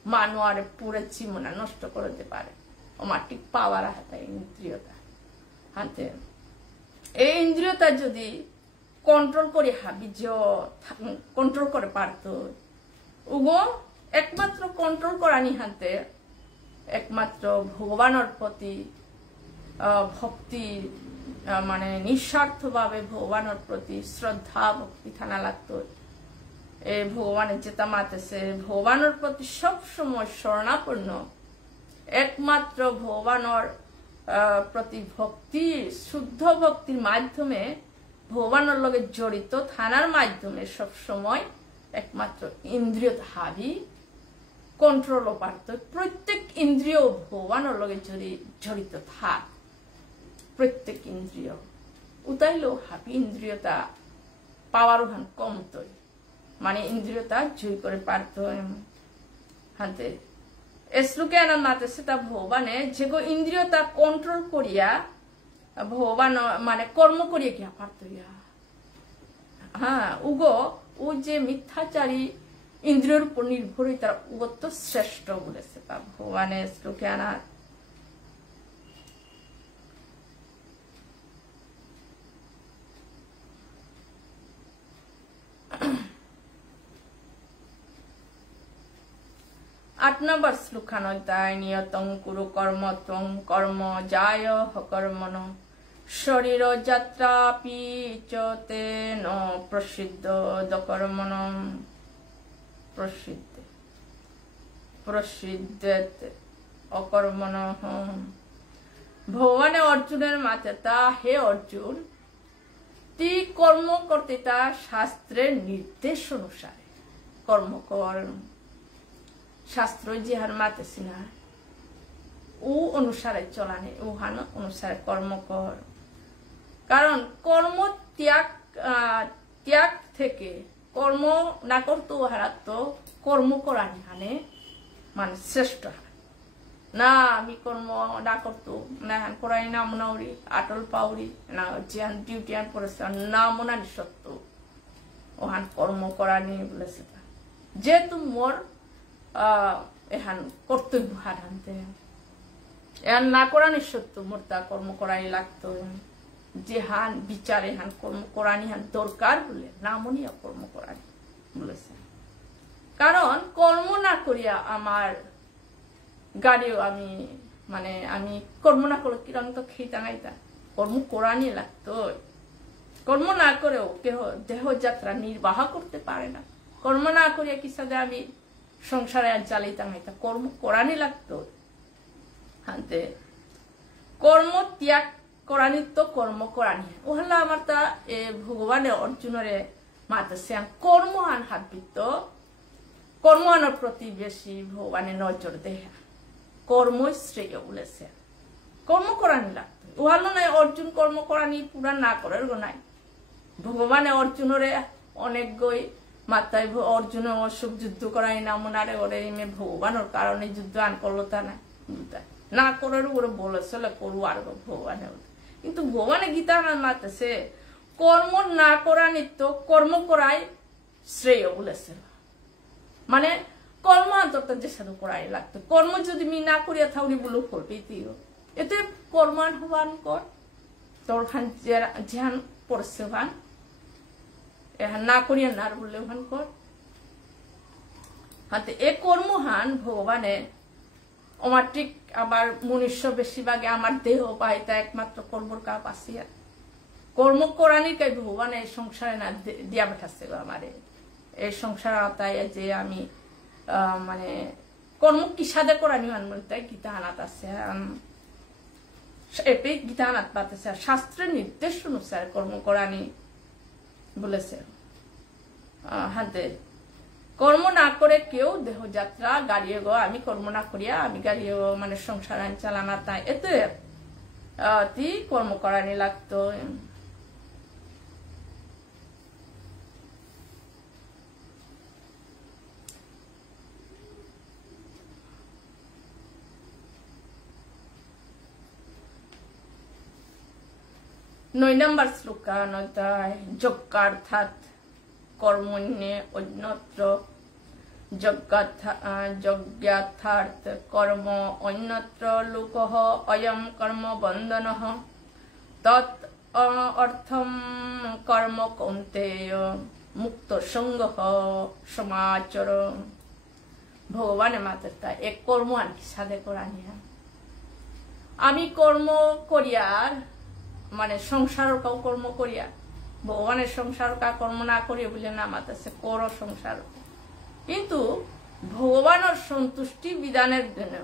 মানুয়ারে পুরো জীবনা নষ্ট করতে পারে আমার ঠিক পাওয়ার হাতে ইন্দ্রিয়তা হাতে এই ইন্দ্রিয়তা যদি কন্ট্রোল করে হাবিজ কন্ট্রোল করে পারত উগো একমাত্র কন্ট্রোল করানি হাতে একমাত্র ভগবানের প্রতি ভক্তি মানে নিঃস্বার্থভাবে ভগবানের প্রতি শ্রদ্ধা ভক্তি থানা লাগতো এই ভগবানের যেটা মাতেছে ভগবানের প্রতি সব সময় শরণাপন্ন একমাত্র ভগবানের প্রতি ভক্তি শুদ্ধ ভক্তির মাধ্যমে ভগবানের লগে জড়িত থানার মাধ্যমে সব সময় একমাত্র ইন্দ্রিয় হাবি কন্ট্রোলও পারত প্রত্যেক ইন্দ্রিয় ভগবানের লগে জড়িত থাক প্রত্যেক ইন্দ্রিয় উতাইলেও হাবি ইন্দ্রিয়তা পাওয়ার ওখান কমতই মানে ইন্দ্রিয়তা জয় করে পারত হাতে এসলুকে আনা মাতে সেটা ভগবানে যে গো ইন্দ্রিয়তা কন্ট্রোল করিয়া ভগবান মানে কর্ম করিয়া গিয়া পারত হ্যাঁ উগো ও যে মিথ্যাচারী ইন্দ্রিয়ের উপর নির্ভরই তার উগত্ব শ্রেষ্ঠ বলেছে তা ভগবানের শ্লোকে আনা। 8 নম্বর শ্লোকানধ্যায় নিয়তং কুরু কর্ম ত্বং কর্ম যায় কর্মণ শরীর যাত্রাপি চ তেন প্রসিদ্ধ দকর্মণ প্রসিদ্ধেত অকর্মণ। ভগবানে অর্জুনের মাতে তা হে অর্জুন তুই কর্ম করতে তা শাস্ত্রের নির্দেশ অনুসারে কর্ম কর। শাস্ত্র জিহার মাতেছি না ও অনুসারে চলানে ওহান অনুসারে কর্ম কর। কারণ কর্ম ত্যাগ থেকে কর্ম না করতো হারা তো কর্ম করানি হানে মানে শ্রেষ্ঠ না। আমি কর্ম না করতো না হান করাই না মনাউরি আটল পাউরি না জিহান ডিউটি আন পড়েছে না মনানি সত্য ওহান কর্ম করানি বলেছে। যেহেতু মোর এহান কর্তব্য হার হানতে এহান না করানি সত্য মোর তা কর্ম করাই লাগতো। যে হান বিচার এহান কর্ম করানি হান দরকার বলে না মনিয়া কর্ম করানি বলেছে। কারণ কর্ম না করিয়া আমার গাড়িও আমি মানে আমি কর্ম না করে কিরম তো খেতা গাইতা কর্ম করানি লাগতো। কর্ম না করেও কেহ দেহ যাত্রা নির্বাহ করতে পারে না। কর্ম না করিয়া কি সাথে আমি সংসারে আর চালিতাম এটা কর্ম করানি লাগতো। হাতে কর্ম ত্যাগ করানি তো কর্ম করানি ও হলো আমার তা ভগবানের অর্জুনের মাতাছে কর্মহান হাতবিত্ত কর্মহানের প্রতি বেশি ভগবানের নজর দেহা কর্ম শ্রেয় বলেছে কর্ম করানি লাগতো। ও হলো নাই অর্জুন কর্ম করানি পুরা না করার গো নাই। ভগবানের অর্জুনের অনেক গই মাতায় অর্জুন অশোক যুদ্ধ করাই না মনারে ওরে ভগবানের কারণে যুদ্ধ আন করলো তা না করার ওরে বলেছিল করু আর ভগবানের। কিন্তু ভগবানের গীতা মাতাছে কর্ম না করা নিত্য কর্ম করাই শ্রেয় বলেছে। মানে কর্ম অন্তত যে সাধু করাই লাগতো। কর্ম যদি মি না করিয়া থাউনি বলো করবি তুইও এতে কর্মান হবান কর তোর খান যেহান পড়ছে ভান এহান না করিয়া না বললে ওখান কর। হাতে এ কর্মহান ভগবানে আমার ঠিক আবার মনুষ্য বেশিরভাগে আমার দেহ পাইতা একমাত্র কর্মর কাপ আসিয়া কর্ম করানি কাই ভগবানে এই সংসারে না দিয়া বেঠাচ্ছে আমারে এই সংসার আওতায় যে আমি মানে কর্ম কি সাদে করানি মান বলতে গীতা আনাত আছে এটাই গীতা আনাত পাতেছে শাস্ত্রের নির্দেশ অনুসারে কর্ম করানি বলেছে। হাতে কর্ম না করে কেউ দেহ যাত্রা গাড়িয়ে গো আমি কর্ম না করিয়া আমি গাড়িয়ে মানে সংসার আইন চালানা তাই এতে তি কর্ম করানি লাগতো। নয় নম্বর শ্লোকানধ্যায় যজ্ঞার্থাৎ কর্মণ্যে অন্যত্র যজ্ঞার্থাৎ কর্ম অন্যত্র লোকঃ অয়ং কর্ম বন্ধনঃ তৎ অর্থম কর্ম কৌন্তেয় মুক্ত সঙ্গঃ সমাচর। ভগবানের মাতা এক কর্ম আর কি সাধে করানিয়া আমি কর্ম করিয়ার মানে সংসারের কাউ কর্ম করিয়া ভগবানের সংসার কা কর্ম না করিয়া বলে না মাতাছে কর সংসার। কিন্তু ভগবানের সন্তুষ্টি বিধানের জন্য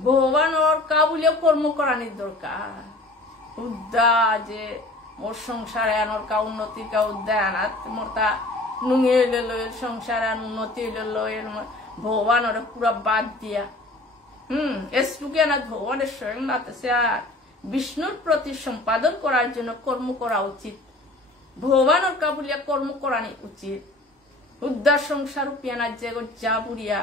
ভগবানের কা বলেও কর্ম করানির দরকার। উদ্যা যে মোর সংসারে আনোর কা উন্নতি কা উদ্যায় আনাত মোর তা নুঙে এলো সংসারে উন্নতি এলো ভগবানের পুরা বাদ দিয়া এসটুকে না ভগবানের স্বয়ং মাতাছে আর বিষ্ণুর প্রতি সম্পাদন করার জন্য কর্ম করা উচিত। ভগবানের কাবুলিয়া কর্ম করানি উচিত। উদ্ধার সংসার পিয়ানা যে যা বুড়িয়া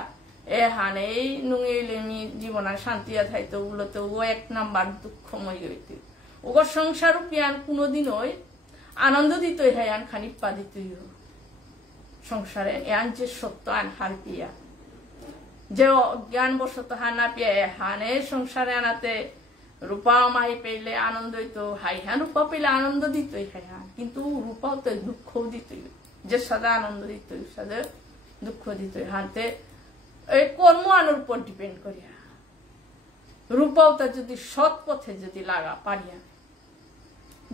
এ হানে এই নুঙেমি জীবনের শান্তিয়া থাইতো ওগুলোতে ও এক নাম্বার দুঃখময় হইতে ওগো সংসার পিয়ান কোনোদিন ওই আনন্দ দিত হ্যাঁ খানিক পা দিত সংসারে এন যে সত্য আন হার পিয়া যে জ্ঞান বসত হানা পিয়া হানে সংসারে আনাতে রূপা মাই পেলে আনন্দ হইতো হাই হ্যাঁ রূপা পেলে আনন্দ দিত হ্যাঁ কিন্তু রূপাও তো দুঃখ দিত যে সাদা আনন্দ দিত সাদা দুঃখ দিত হাতে এই কর্ম আনোর উপর ডিপেন্ড করিয়া রূপাও তা যদি সৎ পথে যদি লাগা পারিয়া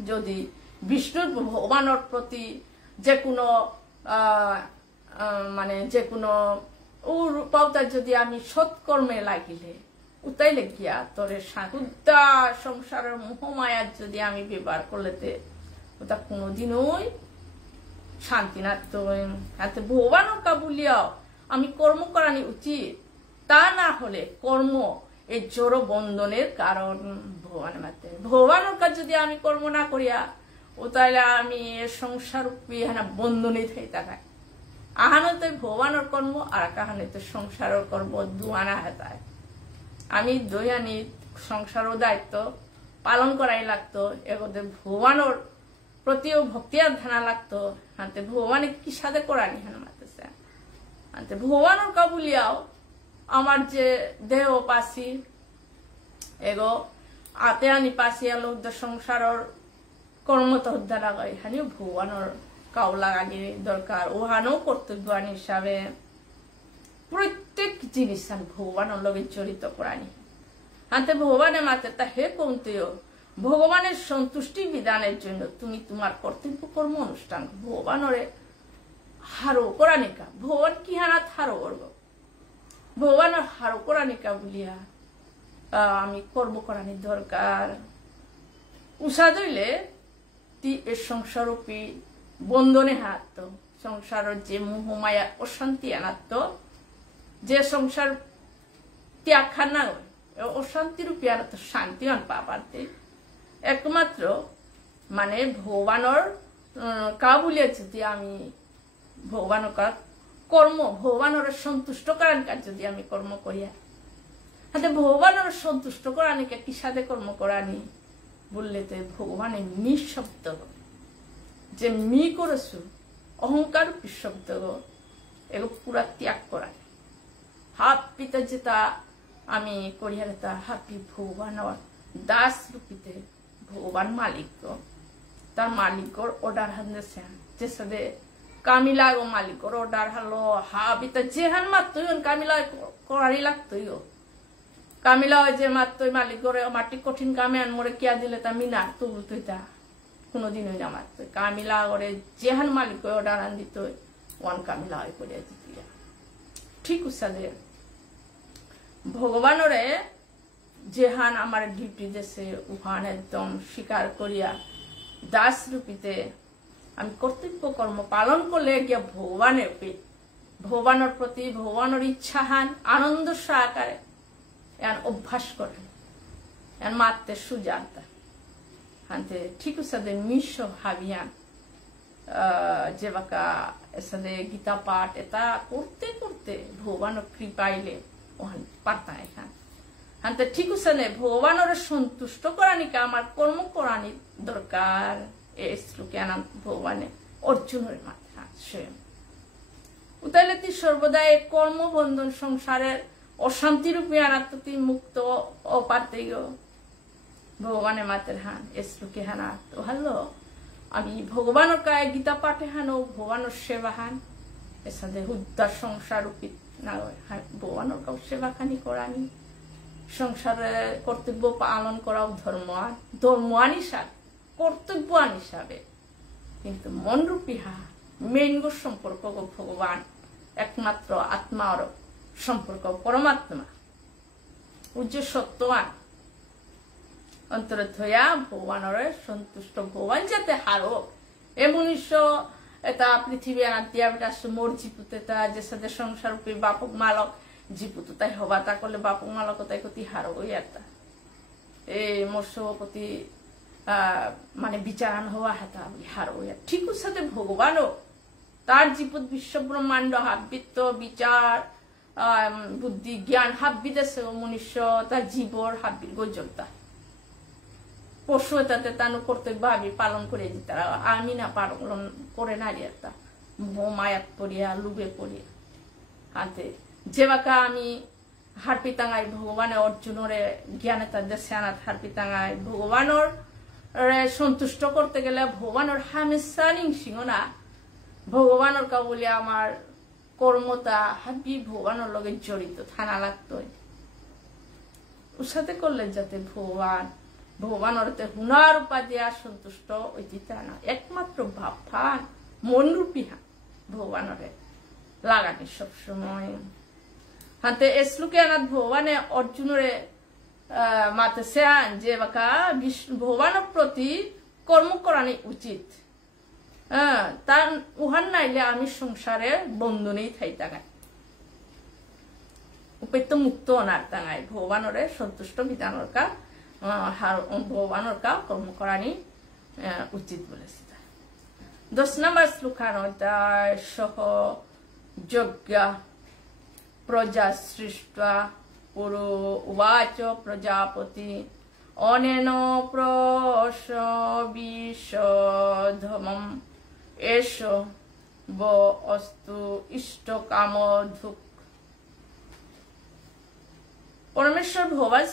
যদি বিষ্ণুর ভগবানের প্রতি যে কোনো মানে যে কোনো ও রূপাওতা যদি আমি সৎকর্মে লাগিলে উতাইলে গিয়া তোরে উদ্দা সংসারের মোহমায়ার যদি আমি ব্যবহার করলেতে ওটা কোনোদিনই শান্তি না তো হাতে ভগবানের কাবুলিয়াও আমি কর্ম করানি উচিত তা না হলে কর্ম এই জড় বন্ধনের কারণ ভগবানের মাতে ভগবানের কাজ যদি আমি কর্ম না করিয়া ও তাহলে আমি সংসার বন্ধনে থেকে থাকায় আহানো তো ভগবানের কর্ম আর কাহানে তো সংসারের কর্ম দুয়ানা হেতায় আমি দৈয়ানি সংসারও দায়িত্ব পালন করাই লাগতো এগোতে ভগবানের প্রতিও ভক্তি আর ধানা লাগতো হাতে ভগবানে কি সাথে করানি হান মাতেছে হাতে ভগবানের কাবুলিয়াও আমার যে দেহ পাশি এগো আতে আনি পাশি আলো সংসারের কর্মত উদ্ধার হয় এখানে ভগবানের কাউ লাগানি দরকার ওহানো কর্তব্যান হিসাবে প্রত্যেক জিনিস ভগবানের লগে জড়িত করানি হাতে ভগবানের মাতে তা হে কৌন্তেয় ভগবানের সন্তুষ্টি বিধানের জন্য তুমি তোমার কর্তব্য কর্ম অনুষ্ঠান ভগবানরে হারো করানিকা ভগবান কি হানাত হারো করব ভগবানের হারো করানিকা বলিয়া আমি কর্ম করানি দরকার উষা দইলে তি এ সংসারূপী বন্ধনে হাত সংসারের যে মোহমায়া অশান্তি আনাত যে সংসার ত্যাগ খানা অশান্তি রূপী আনাত শান্তি আন পাবাতে একমাত্র মানে ভগবানের কাবুলিয়া যদি আমি ভগবানের কর্ম ভগবানের সন্তুষ্ট করার কাজ যদি আমি কর্ম করিয়া হাতে ভগবানের সন্তুষ্ট করানিকে কি সাথে কর্ম করানি বললে তো ভগবানের নিঃশব্দ যে মি করেছো অহংকার শব্দ এগো পুরা ত্যাগ করা হাত পিতা যেটা আমি করিয়া তা হাপি ভগবান দাস রূপিতে ভগবান মালিক তার মালিকর অর্ডার হানছে যে সাথে কামিলা গো মালিকর অর্ডার হালো হা পিতা যে হান মাত্র কামিলা করারি লাগতই কামিলা যে মাত্র মালিকর মাটি কঠিন কামে আন মোরে কিয়া দিলে তা মিনা তবু তুই তা কোনোদিন হইনা মাত্র কামিলা করে যেহান মালিক অর্ডার আন দিত ওয়ান কামিলা হয় করে দিত ঠিক উসাদে ভগবানরে যেহান আমার ডিউটি দেশে উহান একদম স্বীকার করিয়া দাস রূপিতে আমি কর্তব্য কর্ম পালন করলে গিয়া ভগবানের ভগবানের প্রতি ভগবানের ইচ্ছাহান আনন্দ সহকারে এন অভ্যাস করে এন মারতে সুজানতা হাতে ঠিক সাথে মিশ্র ভাবিয়ান যে বাকা সাথে গীতা পাঠ এটা করতে করতে ভগবানের কৃপাইলে ওখান পারতা এখান হাতে ঠিক সাথে ভগবানের সন্তুষ্ট করানিকা আমার কর্ম করানি দরকার এ শ্লোকে আনন্দ ভগবানে অর্জুনের মাথা স্বয়ং উতাইলে তুই সর্বদাই কর্মবন্ধন সংসারের অশান্তি রূপে আনাত্মতি মুক্ত অপার্তেয় ভগবানের মাতের হান এ শ্লোকে হানা তো ভালো আমি ভগবানের কায় গীতা পাঠে হানো ভগবানের সেবা হান এর সাথে উদ্ধার সংসার রূপী না ভগবানের কাউ সেবা খানি করানি সংসারে কর্তব্য পালন করাও ধর্মান হিসাবে কর্তব্যান হিসাবে কিন্তু মনরূপী হা মেইন গো সম্পর্ক ভগবান একমাত্র আত্মার সম্পর্ক পরমাত্মা উজ্জ্ব সত্যবান অন্তরে থয়া ভগবানের সন্তুষ্ট ভগবান যাতে হারো এ মনুষ্য এটা পৃথিবী আনাতিয়া বেটা মোর জিপুতে তা যে সাথে সংসার রূপী বাপক মালক জিপুত তাই হবা তা করলে বাপক মালক তাই কতি হারো ওই একটা এই মোর প্রতি মানে বিচারান হওয়া হাতা হারো ঠিক সাথে ভগবানও তার জীবত বিশ্ব ব্রহ্মাণ্ড হাবিত্ব বিচার বুদ্ধি জ্ঞান হাব্বি দেশে মনুষ্য তার জীবর হাব্বির গোজলতা পশু এটাতে তানু কর্তব্য আমি পালন করে দিতে আমি না পালন করে না একটা মায়াত পড়িয়া লুবে পড়িয়া হাতে যে বাকা আমি হারপিতাঙাই ভগবানের অর্জুনরে জ্ঞানে তাদের সেনাত হারপিতাঙাই ভগবানের সন্তুষ্ট করতে গেলে ভগবানের হামেশা নিংসিং না ভগবানের কা বলে আমার কর্মতা হাবি ভগবানের লগে জড়িত থানা লাগতো ওর সাথে করলে যাতে ভগবানের হুনার উপাধিয়া সন্তুষ্ট ওইটা না একমাত্র ভাবফান মনরূপী ভগবানের লাগানি সবসময় হাতে এসলুকে আনাত ভগবানে অর্জুনরে মাতে সেন যে বাকা ভগবানের প্রতি কর্ম করানি উচিত তার উহান নাইলে আমি সংসারে বন্ধনেই থাই তাগাই উপেত্য মুক্ত অনার তাঙাই ভগবানরে সন্তুষ্ট বিধানের কা ভগবানের কা কর্ম করানি উচিত বলেছে 10 নম্বর শ্লোকান সহ যজ্ঞ প্রজা সৃষ্টা পুরো উবাচ প্রজাপতি অনেন প্রসবিষধমম এষ ব অস্তু ইষ্ট কাম ধুক परमेश्वर भगवान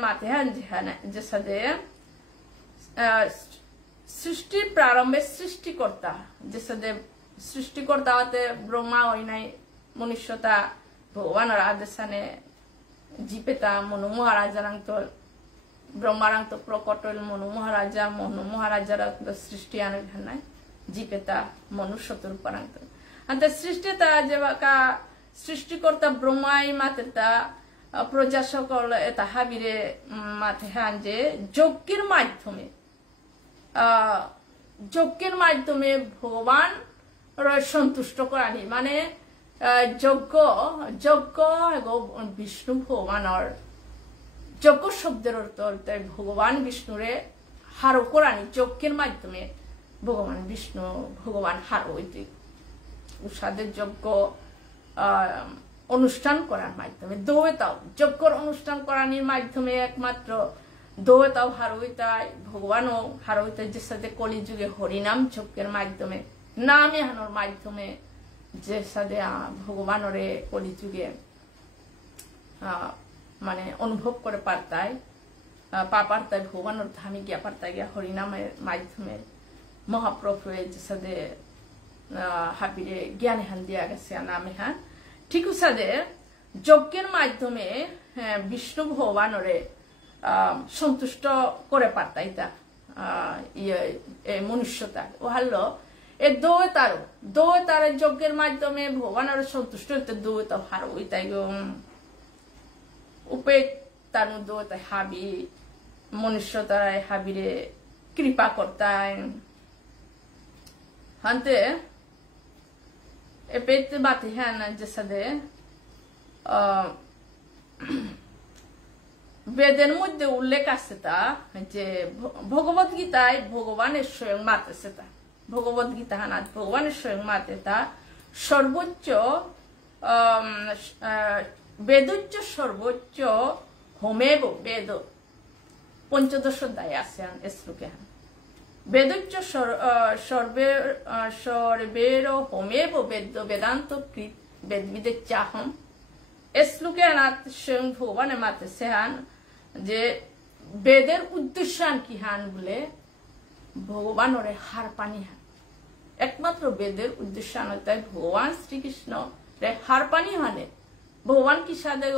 माते हैं जैसा दे सृष्टि प्रारंभे सृष्टिकर्ता जैसा दे सृष्टिकर्ता होते ब्रह्मा होई नहीं मनुष्यता भगवान आदेशाने जीपेता मनु महाराजारंग तो ब्रह्मारंग तो प्रकट होइल मनु महाराजा तो सृष्टि आने घनाय जीपेता मनुष्यतर परंग तो अंत सृष्टिता जेवा सृष्टिकर्ता ब्रह्माई मातेता প্রজা সকল এটা হাবিরে মাথে হান যে যজ্ঞের মাধ্যমে ভগবান সন্তুষ্ট করানি মানে যজ্ঞ বিষ্ণু ভগবানের যজ্ঞ শব্দের অর্থ ভগবান বিষ্ণুরে হারো করানি যজ্ঞের মাধ্যমে ভগবান হারো হইতে উষাদের যজ্ঞ অনুষ্ঠান করার মাধ্যমে দৌড়েতাও যজ্ঞর অনুষ্ঠান করানির মাধ্যমে একমাত্র দৌড়েতাও হারোইতাই ভগবানও হারোইতাই যে সাথে কলিযুগে হরিনাম যজ্ঞের মাধ্যমে নামে হানোর মাধ্যমে যে সাথে ভগবানরে কলিযুগে মানে অনুভব করে পারতাই পারতাই ভগবানের ধামে গিয়া পারতাই গিয়া হরিনামের মাধ্যমে মহাপ্রভু যে সাথে হাবিরে জ্ঞানে হান দিয়া গেছে নামে হান ঠিক উসাদে যজ্ঞের মাধ্যমে বিষ্ণু ভগবানরে সন্তুষ্ট করে পারতাই তা মনুষ্যতা ও হারলো এ দৌড়ে যজ্ঞের মাধ্যমে ভগবানের সন্তুষ্ট হইতে দৌড়ে হারো তাই উপে তানু দৌড়ে হাবি মনুষ্যতারায় হাবিরে কৃপা করতাই হান্তে এপেতে বাতি হ্যাঁ না জেসা দে বেদের মধ্যে উল্লেখ আছে তা যে ভগবত গীতায় ভগবানের স্বয়ং মাতেছে তা ভগবত গীতা হানাত ভগবানের স্বয়ং মাতে তা সর্বোচ্চ বেদোচ্চ সর্বোচ্চ হোমেব বেদ পঞ্চদশ অধ্যায় আছে শ্লোকে বেদোচ্চ সর্বের হোমেব বেদ বেদান্ত কৃত বেদবিদে চাহম শ্লোকে আনাত স্বয়ং ভগবানে মাতে সেহান যে বেদের উদ্দেশ্য কি হান বলে ভগবানরে হার পানি হান একমাত্র বেদের উদ্দেশ্য আনতায় ভগবান শ্রীকৃষ্ণ রে হার পানি হানে ভগবান কি সাদে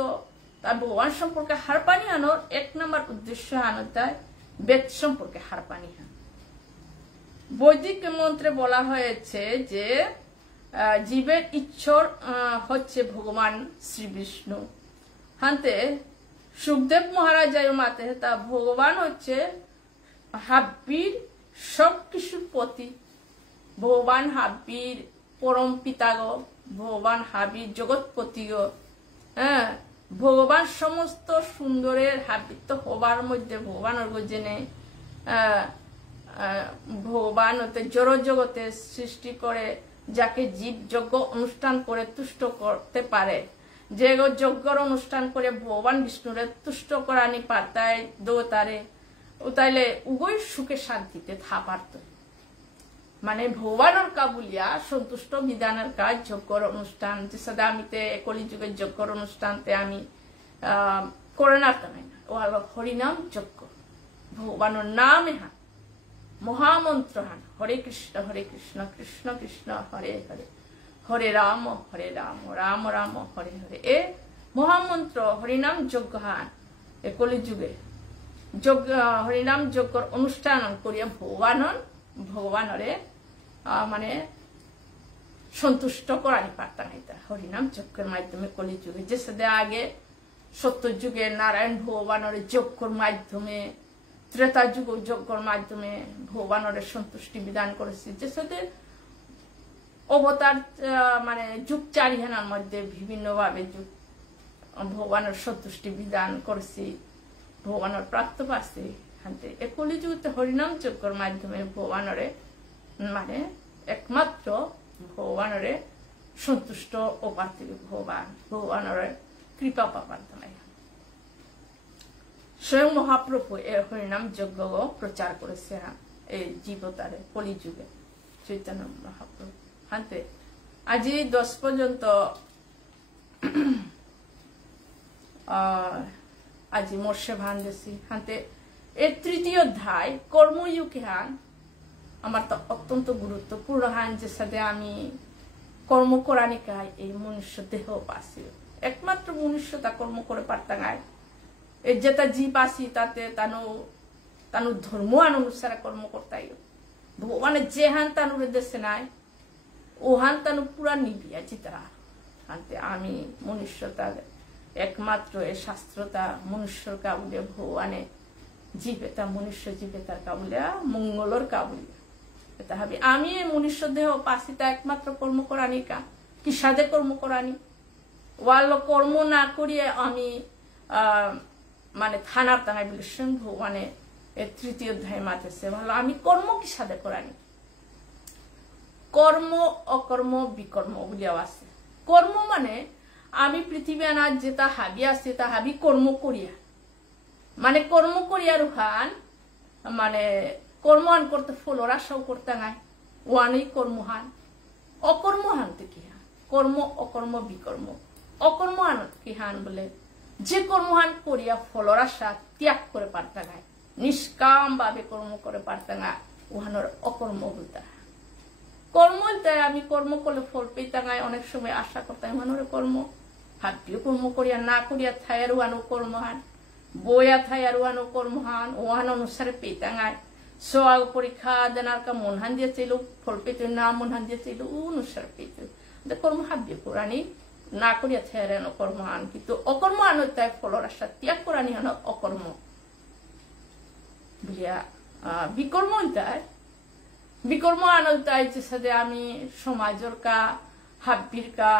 তার ভগবান সম্পর্কে হার পানি হানোর এক নম্বর উদ্দেশ্য আনতায় বেদ সম্পর্কে হার পানি হান বৈদিক মন্ত্রে বলা হয়েছে যে জীবের ঈশ্বর হচ্ছে ভগবান শ্রী বিষ্ণু হান্তে সুখদেব মহারাজ মাতে তা ভগবান হচ্ছে হাব্বির সব কিছুর পতি ভগবান হাব্বির পরম পিতা গো ভগবান হাবির জগৎপতি গো হ্যাঁ ভগবান সমস্ত সুন্দরের হাবিত্ব হবার মধ্যে ভগবানের জেনে ভগবান হতে জড় জগতে সৃষ্টি করে যাকে জীব যজ্ঞ অনুষ্ঠান করে তুষ্ট করতে পারে যে যজ্ঞর অনুষ্ঠান করে ভগবান বিষ্ণুরে তুষ্ট করানি পারতায় দোতারে ও তাইলে উভয় সুখে শান্তিতে থাপারত মানে ভগবানের কাবুলিয়া সন্তুষ্ট বিধানের কাজ যজ্ঞর অনুষ্ঠান যে সাদা আমিতে কলিযুগের যজ্ঞর অনুষ্ঠানতে আমি করে না তাই না ও হলো হরিনাম যজ্ঞ ভগবানের নামে হান মহামন্ত্র হান হরে কৃষ্ণ কৃষ্ণ কৃষ্ণ হরে হরে হরে রাম রাম রাম হরে হরে এ মহামন্ত্র হরিনাম যজ্ঞ হান এ কলিযুগে যজ্ঞ হরিনাম যজ্ঞর অনুষ্ঠান করিয়া ভগবানরে মানে সন্তুষ্ট করানি পারতাম এটা হরিনাম যজ্ঞের মাধ্যমে কলিযুগে যে সাথে আগে সত্য যুগে নারায়ণ ভগবানের যজ্ঞর মাধ্যমে ত্রেতা যুগ যজ্ঞর মাধ্যমে ভগবানের সন্তুষ্টি বিধান করেছে যে সাথে অবতার মানে যুগ চারিহানার মধ্যে বিভিন্ন ভাবে যুগ ভগবানের সন্তুষ্টি বিধান করেছি ভগবানের প্রাপ্ত পাচ্ছে হাতে এ কলিযুগতে হরিনাম যজ্ঞর মাধ্যমে ভগবানরে মানে একমাত্র ভগবানরে সন্তুষ্ট ও পার্থিব ভগবানের কৃপা পাবার দ্বারা স্বয়ং মহাপ্রভু এ হরিনাম যজ্ঞ প্রচার করেছে এই জীবতারে কলিযুগে চৈতন্য মহাপ্রভু হাতে আজি 10 পর্যন্ত আজি মোর্শে ভান দেশি হাতে এর তৃতীয় অধ্যায় কর্মযুগ হান আমার তো অত্যন্ত গুরুত্বপূর্ণ হান যে সাথে আমি কর্ম করানিকায় এই মনুষ্য দেহ পাসি একমাত্র মনুষ্য তা কর্ম করে পারতাঙ্গায় এর যেটা জীব আসি তাতে তানু ধর্ম অনুসারে কর্ম করতাই ভগবানের যে হান তানুর দেশে নাই ও হান তানু পুরা নিবিয়া জিতা হানতে আমি মনুষ্যতা একমাত্র এ শাস্ত্রতা মনুষ্যর কাবুলিয়া ভগবানে জীবেতা মনুষ্য জীবেতার কাবুলিয়া মঙ্গলর কাবুলিয়া এটা হবে আমি এই মনুষ্য দেহ পাশিতা একমাত্র কর্ম করানি কি সাধে কর্ম করানি ওয়াল কর্ম না করিয়ে আমি মানে থানার তাঙায় বলে স্বয়ং ভগবানে এর তৃতীয় অধ্যায় মাতেছে ভালো আমি কর্ম কি সাধে করানি কর্ম অকর্ম বিকর্ম বলিয়াও আছে কর্ম মানে আমি পৃথিবী আনার যেটা হাবি আছে তা হাবি কর্ম করিয়া মানে কর্ম করিয়া রুহান মানে কর্মহান করতে ফলর আশাও করতে নাই ওয়ানই কর্মহান অকর্মহান তো কি হান কর্ম অকর্ম বিকর্ম অকর্মহান কি হান বলে যে কর্মহান করিয়া ফলর আশা ত্যাগ করে পারতা নাই নিষ্কাম ভাবে কর্ম করে পারতা না ওহানোর অকর্ম বলতে কর্ম আমি কর্ম করলে ফল পেতা নাই অনেক সময় আশা করতাম ওহানোর কর্ম হাতিও কর্ম করিয়া না করিয়া থায়ার ওয়ানো কর্মহান বইয়া থায়ার ওয়ানো কর্মহান ওহান অনুসারে পেতা নাই সোয়াগ পরীক্ষা দেনার কা মনহান দিয়ে চাইল ফল পেতে না মনহান দিয়ে চাইল অনুসারে পেতে কর্ম হাবিয়ে করানি না করিয়া থায়ার কর্মহান কিন্তু অকর্ম আনো তাই ফলর আশা ত্যাগ করানি হানো অকর্ম বুঝিয়া বিকর্ম বিকর্ম আনলতাই যে সাথে আমি সমাজের কা হাব্বির কা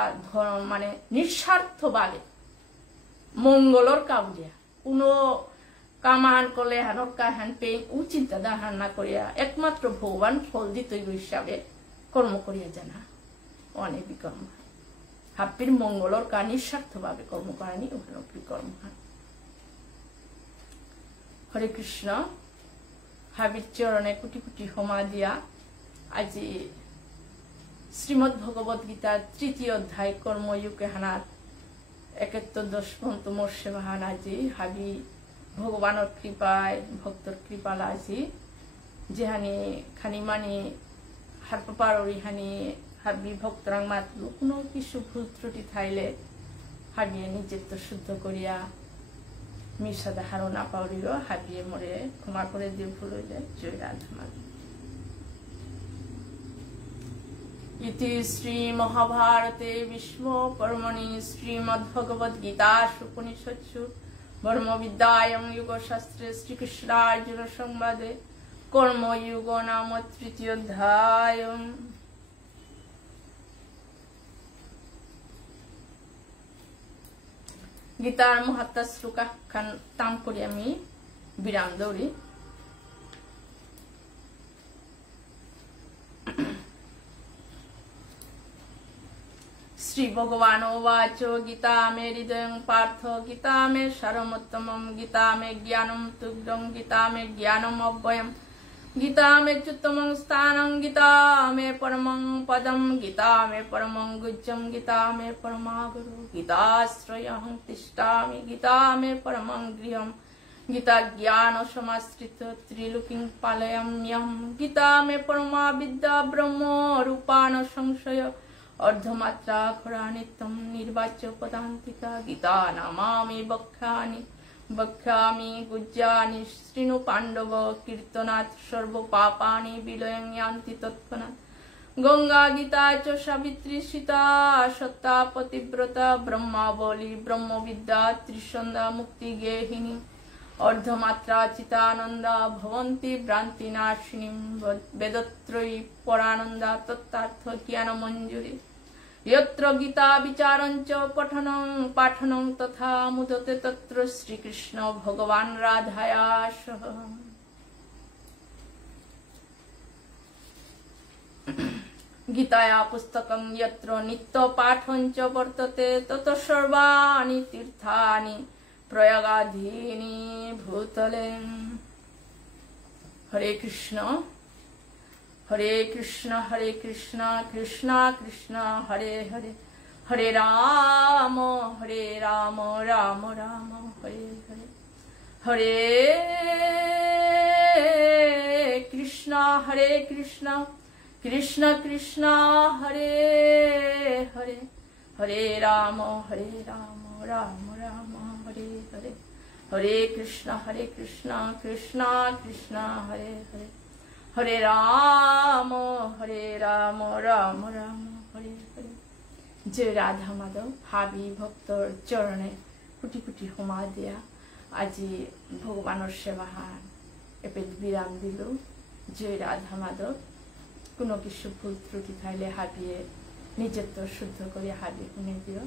মানে নিঃস্বার্থ ভাবে মঙ্গলর কাবুলিয়া কোনো কামান করলে হানর কা হ্যান পে ও চিন্তাধারা হান না করিয়া একমাত্র ভগবান ফল দিত হিসাবে কর্ম করিয়া জানা অনেক বিকর্ম হাব্বির মঙ্গলর কা নিঃস্বার্থ ভাবে কর্ম করানি ওখানে বিকর্ম হরে কৃষ্ণ হাবির চরণে কোটি কোটি ক্ষমা দিয়া আজি শ্রীমদ ভগবত গীতার তৃতীয় অধ্যায় কর্মযুগে হানার 71 পর্যন্ত মোর্শে বাহান আজি হাবি ভগবানের কৃপায় ভক্তর কৃপাল আজি যেহানি খানি মানি হার পারি হানি হাবি ভক্তরাং মাত্র কোনো কিছু ভুল ত্রুটি থাইলে হাবিয়ে নিজের তো শুদ্ধ করিয়া মিশাদা হারো না পাওয়ারিও হাবিয়ে মরে ক্ষমা করে দিয়ে ভুল হইলে জয় রাধা ইতি শ্রী মহাভারতে বিষ্ণু কর্মণি শ্রীমদ্ভগবদ গীতা উপনিষৎসু ব্রহ্মবিদ্যায়াং যোগশাস্ত্রে শ্রীকৃষ্ণার্জুন সংবাদে কর্মযুগ নাম তৃতীয় অধ্যায় গীতার মহাত্মা শ্লোকা খান তাম করি আমি বিরাম দৌড়ি श्री भगवान उवाच गीता मे हृदयं पार्थ गीता मे सारमत्तमं गीता मे ज्ञानं तुभ्यं गीता मे ज्ञानम् अव्ययम् गीता मे च्युतमं स्थानं गीता मे परमं पदं गीता मे परमं गुह्यं गीता मे परमागुरु गीताश्रयं तिष्ठामि गीता मे परमं गृहम् गीता ज्ञान समाश्रित त्रिलोकीं पालयाम्यहं गीता मे परमा विद्या ब्रह्म रूपान संशय अर्धमात्रा खरा नित्यं निर्वाच्य पदान्तिका गीता नामामि वक्ष्यामि गुज्जानि शृणु पाण्डव कीर्तनात् सर्व पापानि विलयं यान्ति तत्क्षणात् गंगा गीता च सावित्री सीता सत्ता पतिव्रता ब्रह्मावली ब्रह्म विद्या त्रिसंध्या मुक्ति गेहिनी अर्धमात्रा चितानंदा भवन्ति भ्रांतिनाशिनी वेदत्रयी परानंदा तत्तार्थ ज्ञान मंजूरी यत्र गीता विचारञ्च पठनं पाठनं तथा मुदते तत्र श्रीकृष्ण भगवान् राधाया सह गीताया पुस्तकं यत्र नित्य पाठञ्च वर्तते तत सर्वाणि तीर्थानि प्रयागाधीनि भूतले। हरे कृष्ण कृष्ण कृष्ण कृष्ण हरे हरे हरे राम राम राम हरे हरे हरे कृष्ण कृष्ण कृष्ण हरे हरे हरे राम राम राम हरे हरे हरे कृष्ण कृष्ण कृष्ण हरे हरे हरे राम राम राम हरे हरे। जय राधा माधव भावी भक्तर चरणे कोटी कोटी क्षमा दिया আজি ভগবানের সেবা এপে বিরাম দিল। জয় রাধা মাধব। কোনো কিছু ভুল ত্রুটি থাকলে হাবিয়ে নিজেত্ব শুদ্ধ করে হাবি শুনে দিও।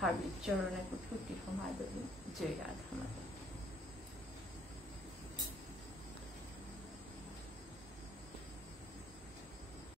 হাবির চরণে কোটি কোটি ক্ষমা দেব। জয় রাধা মাধব।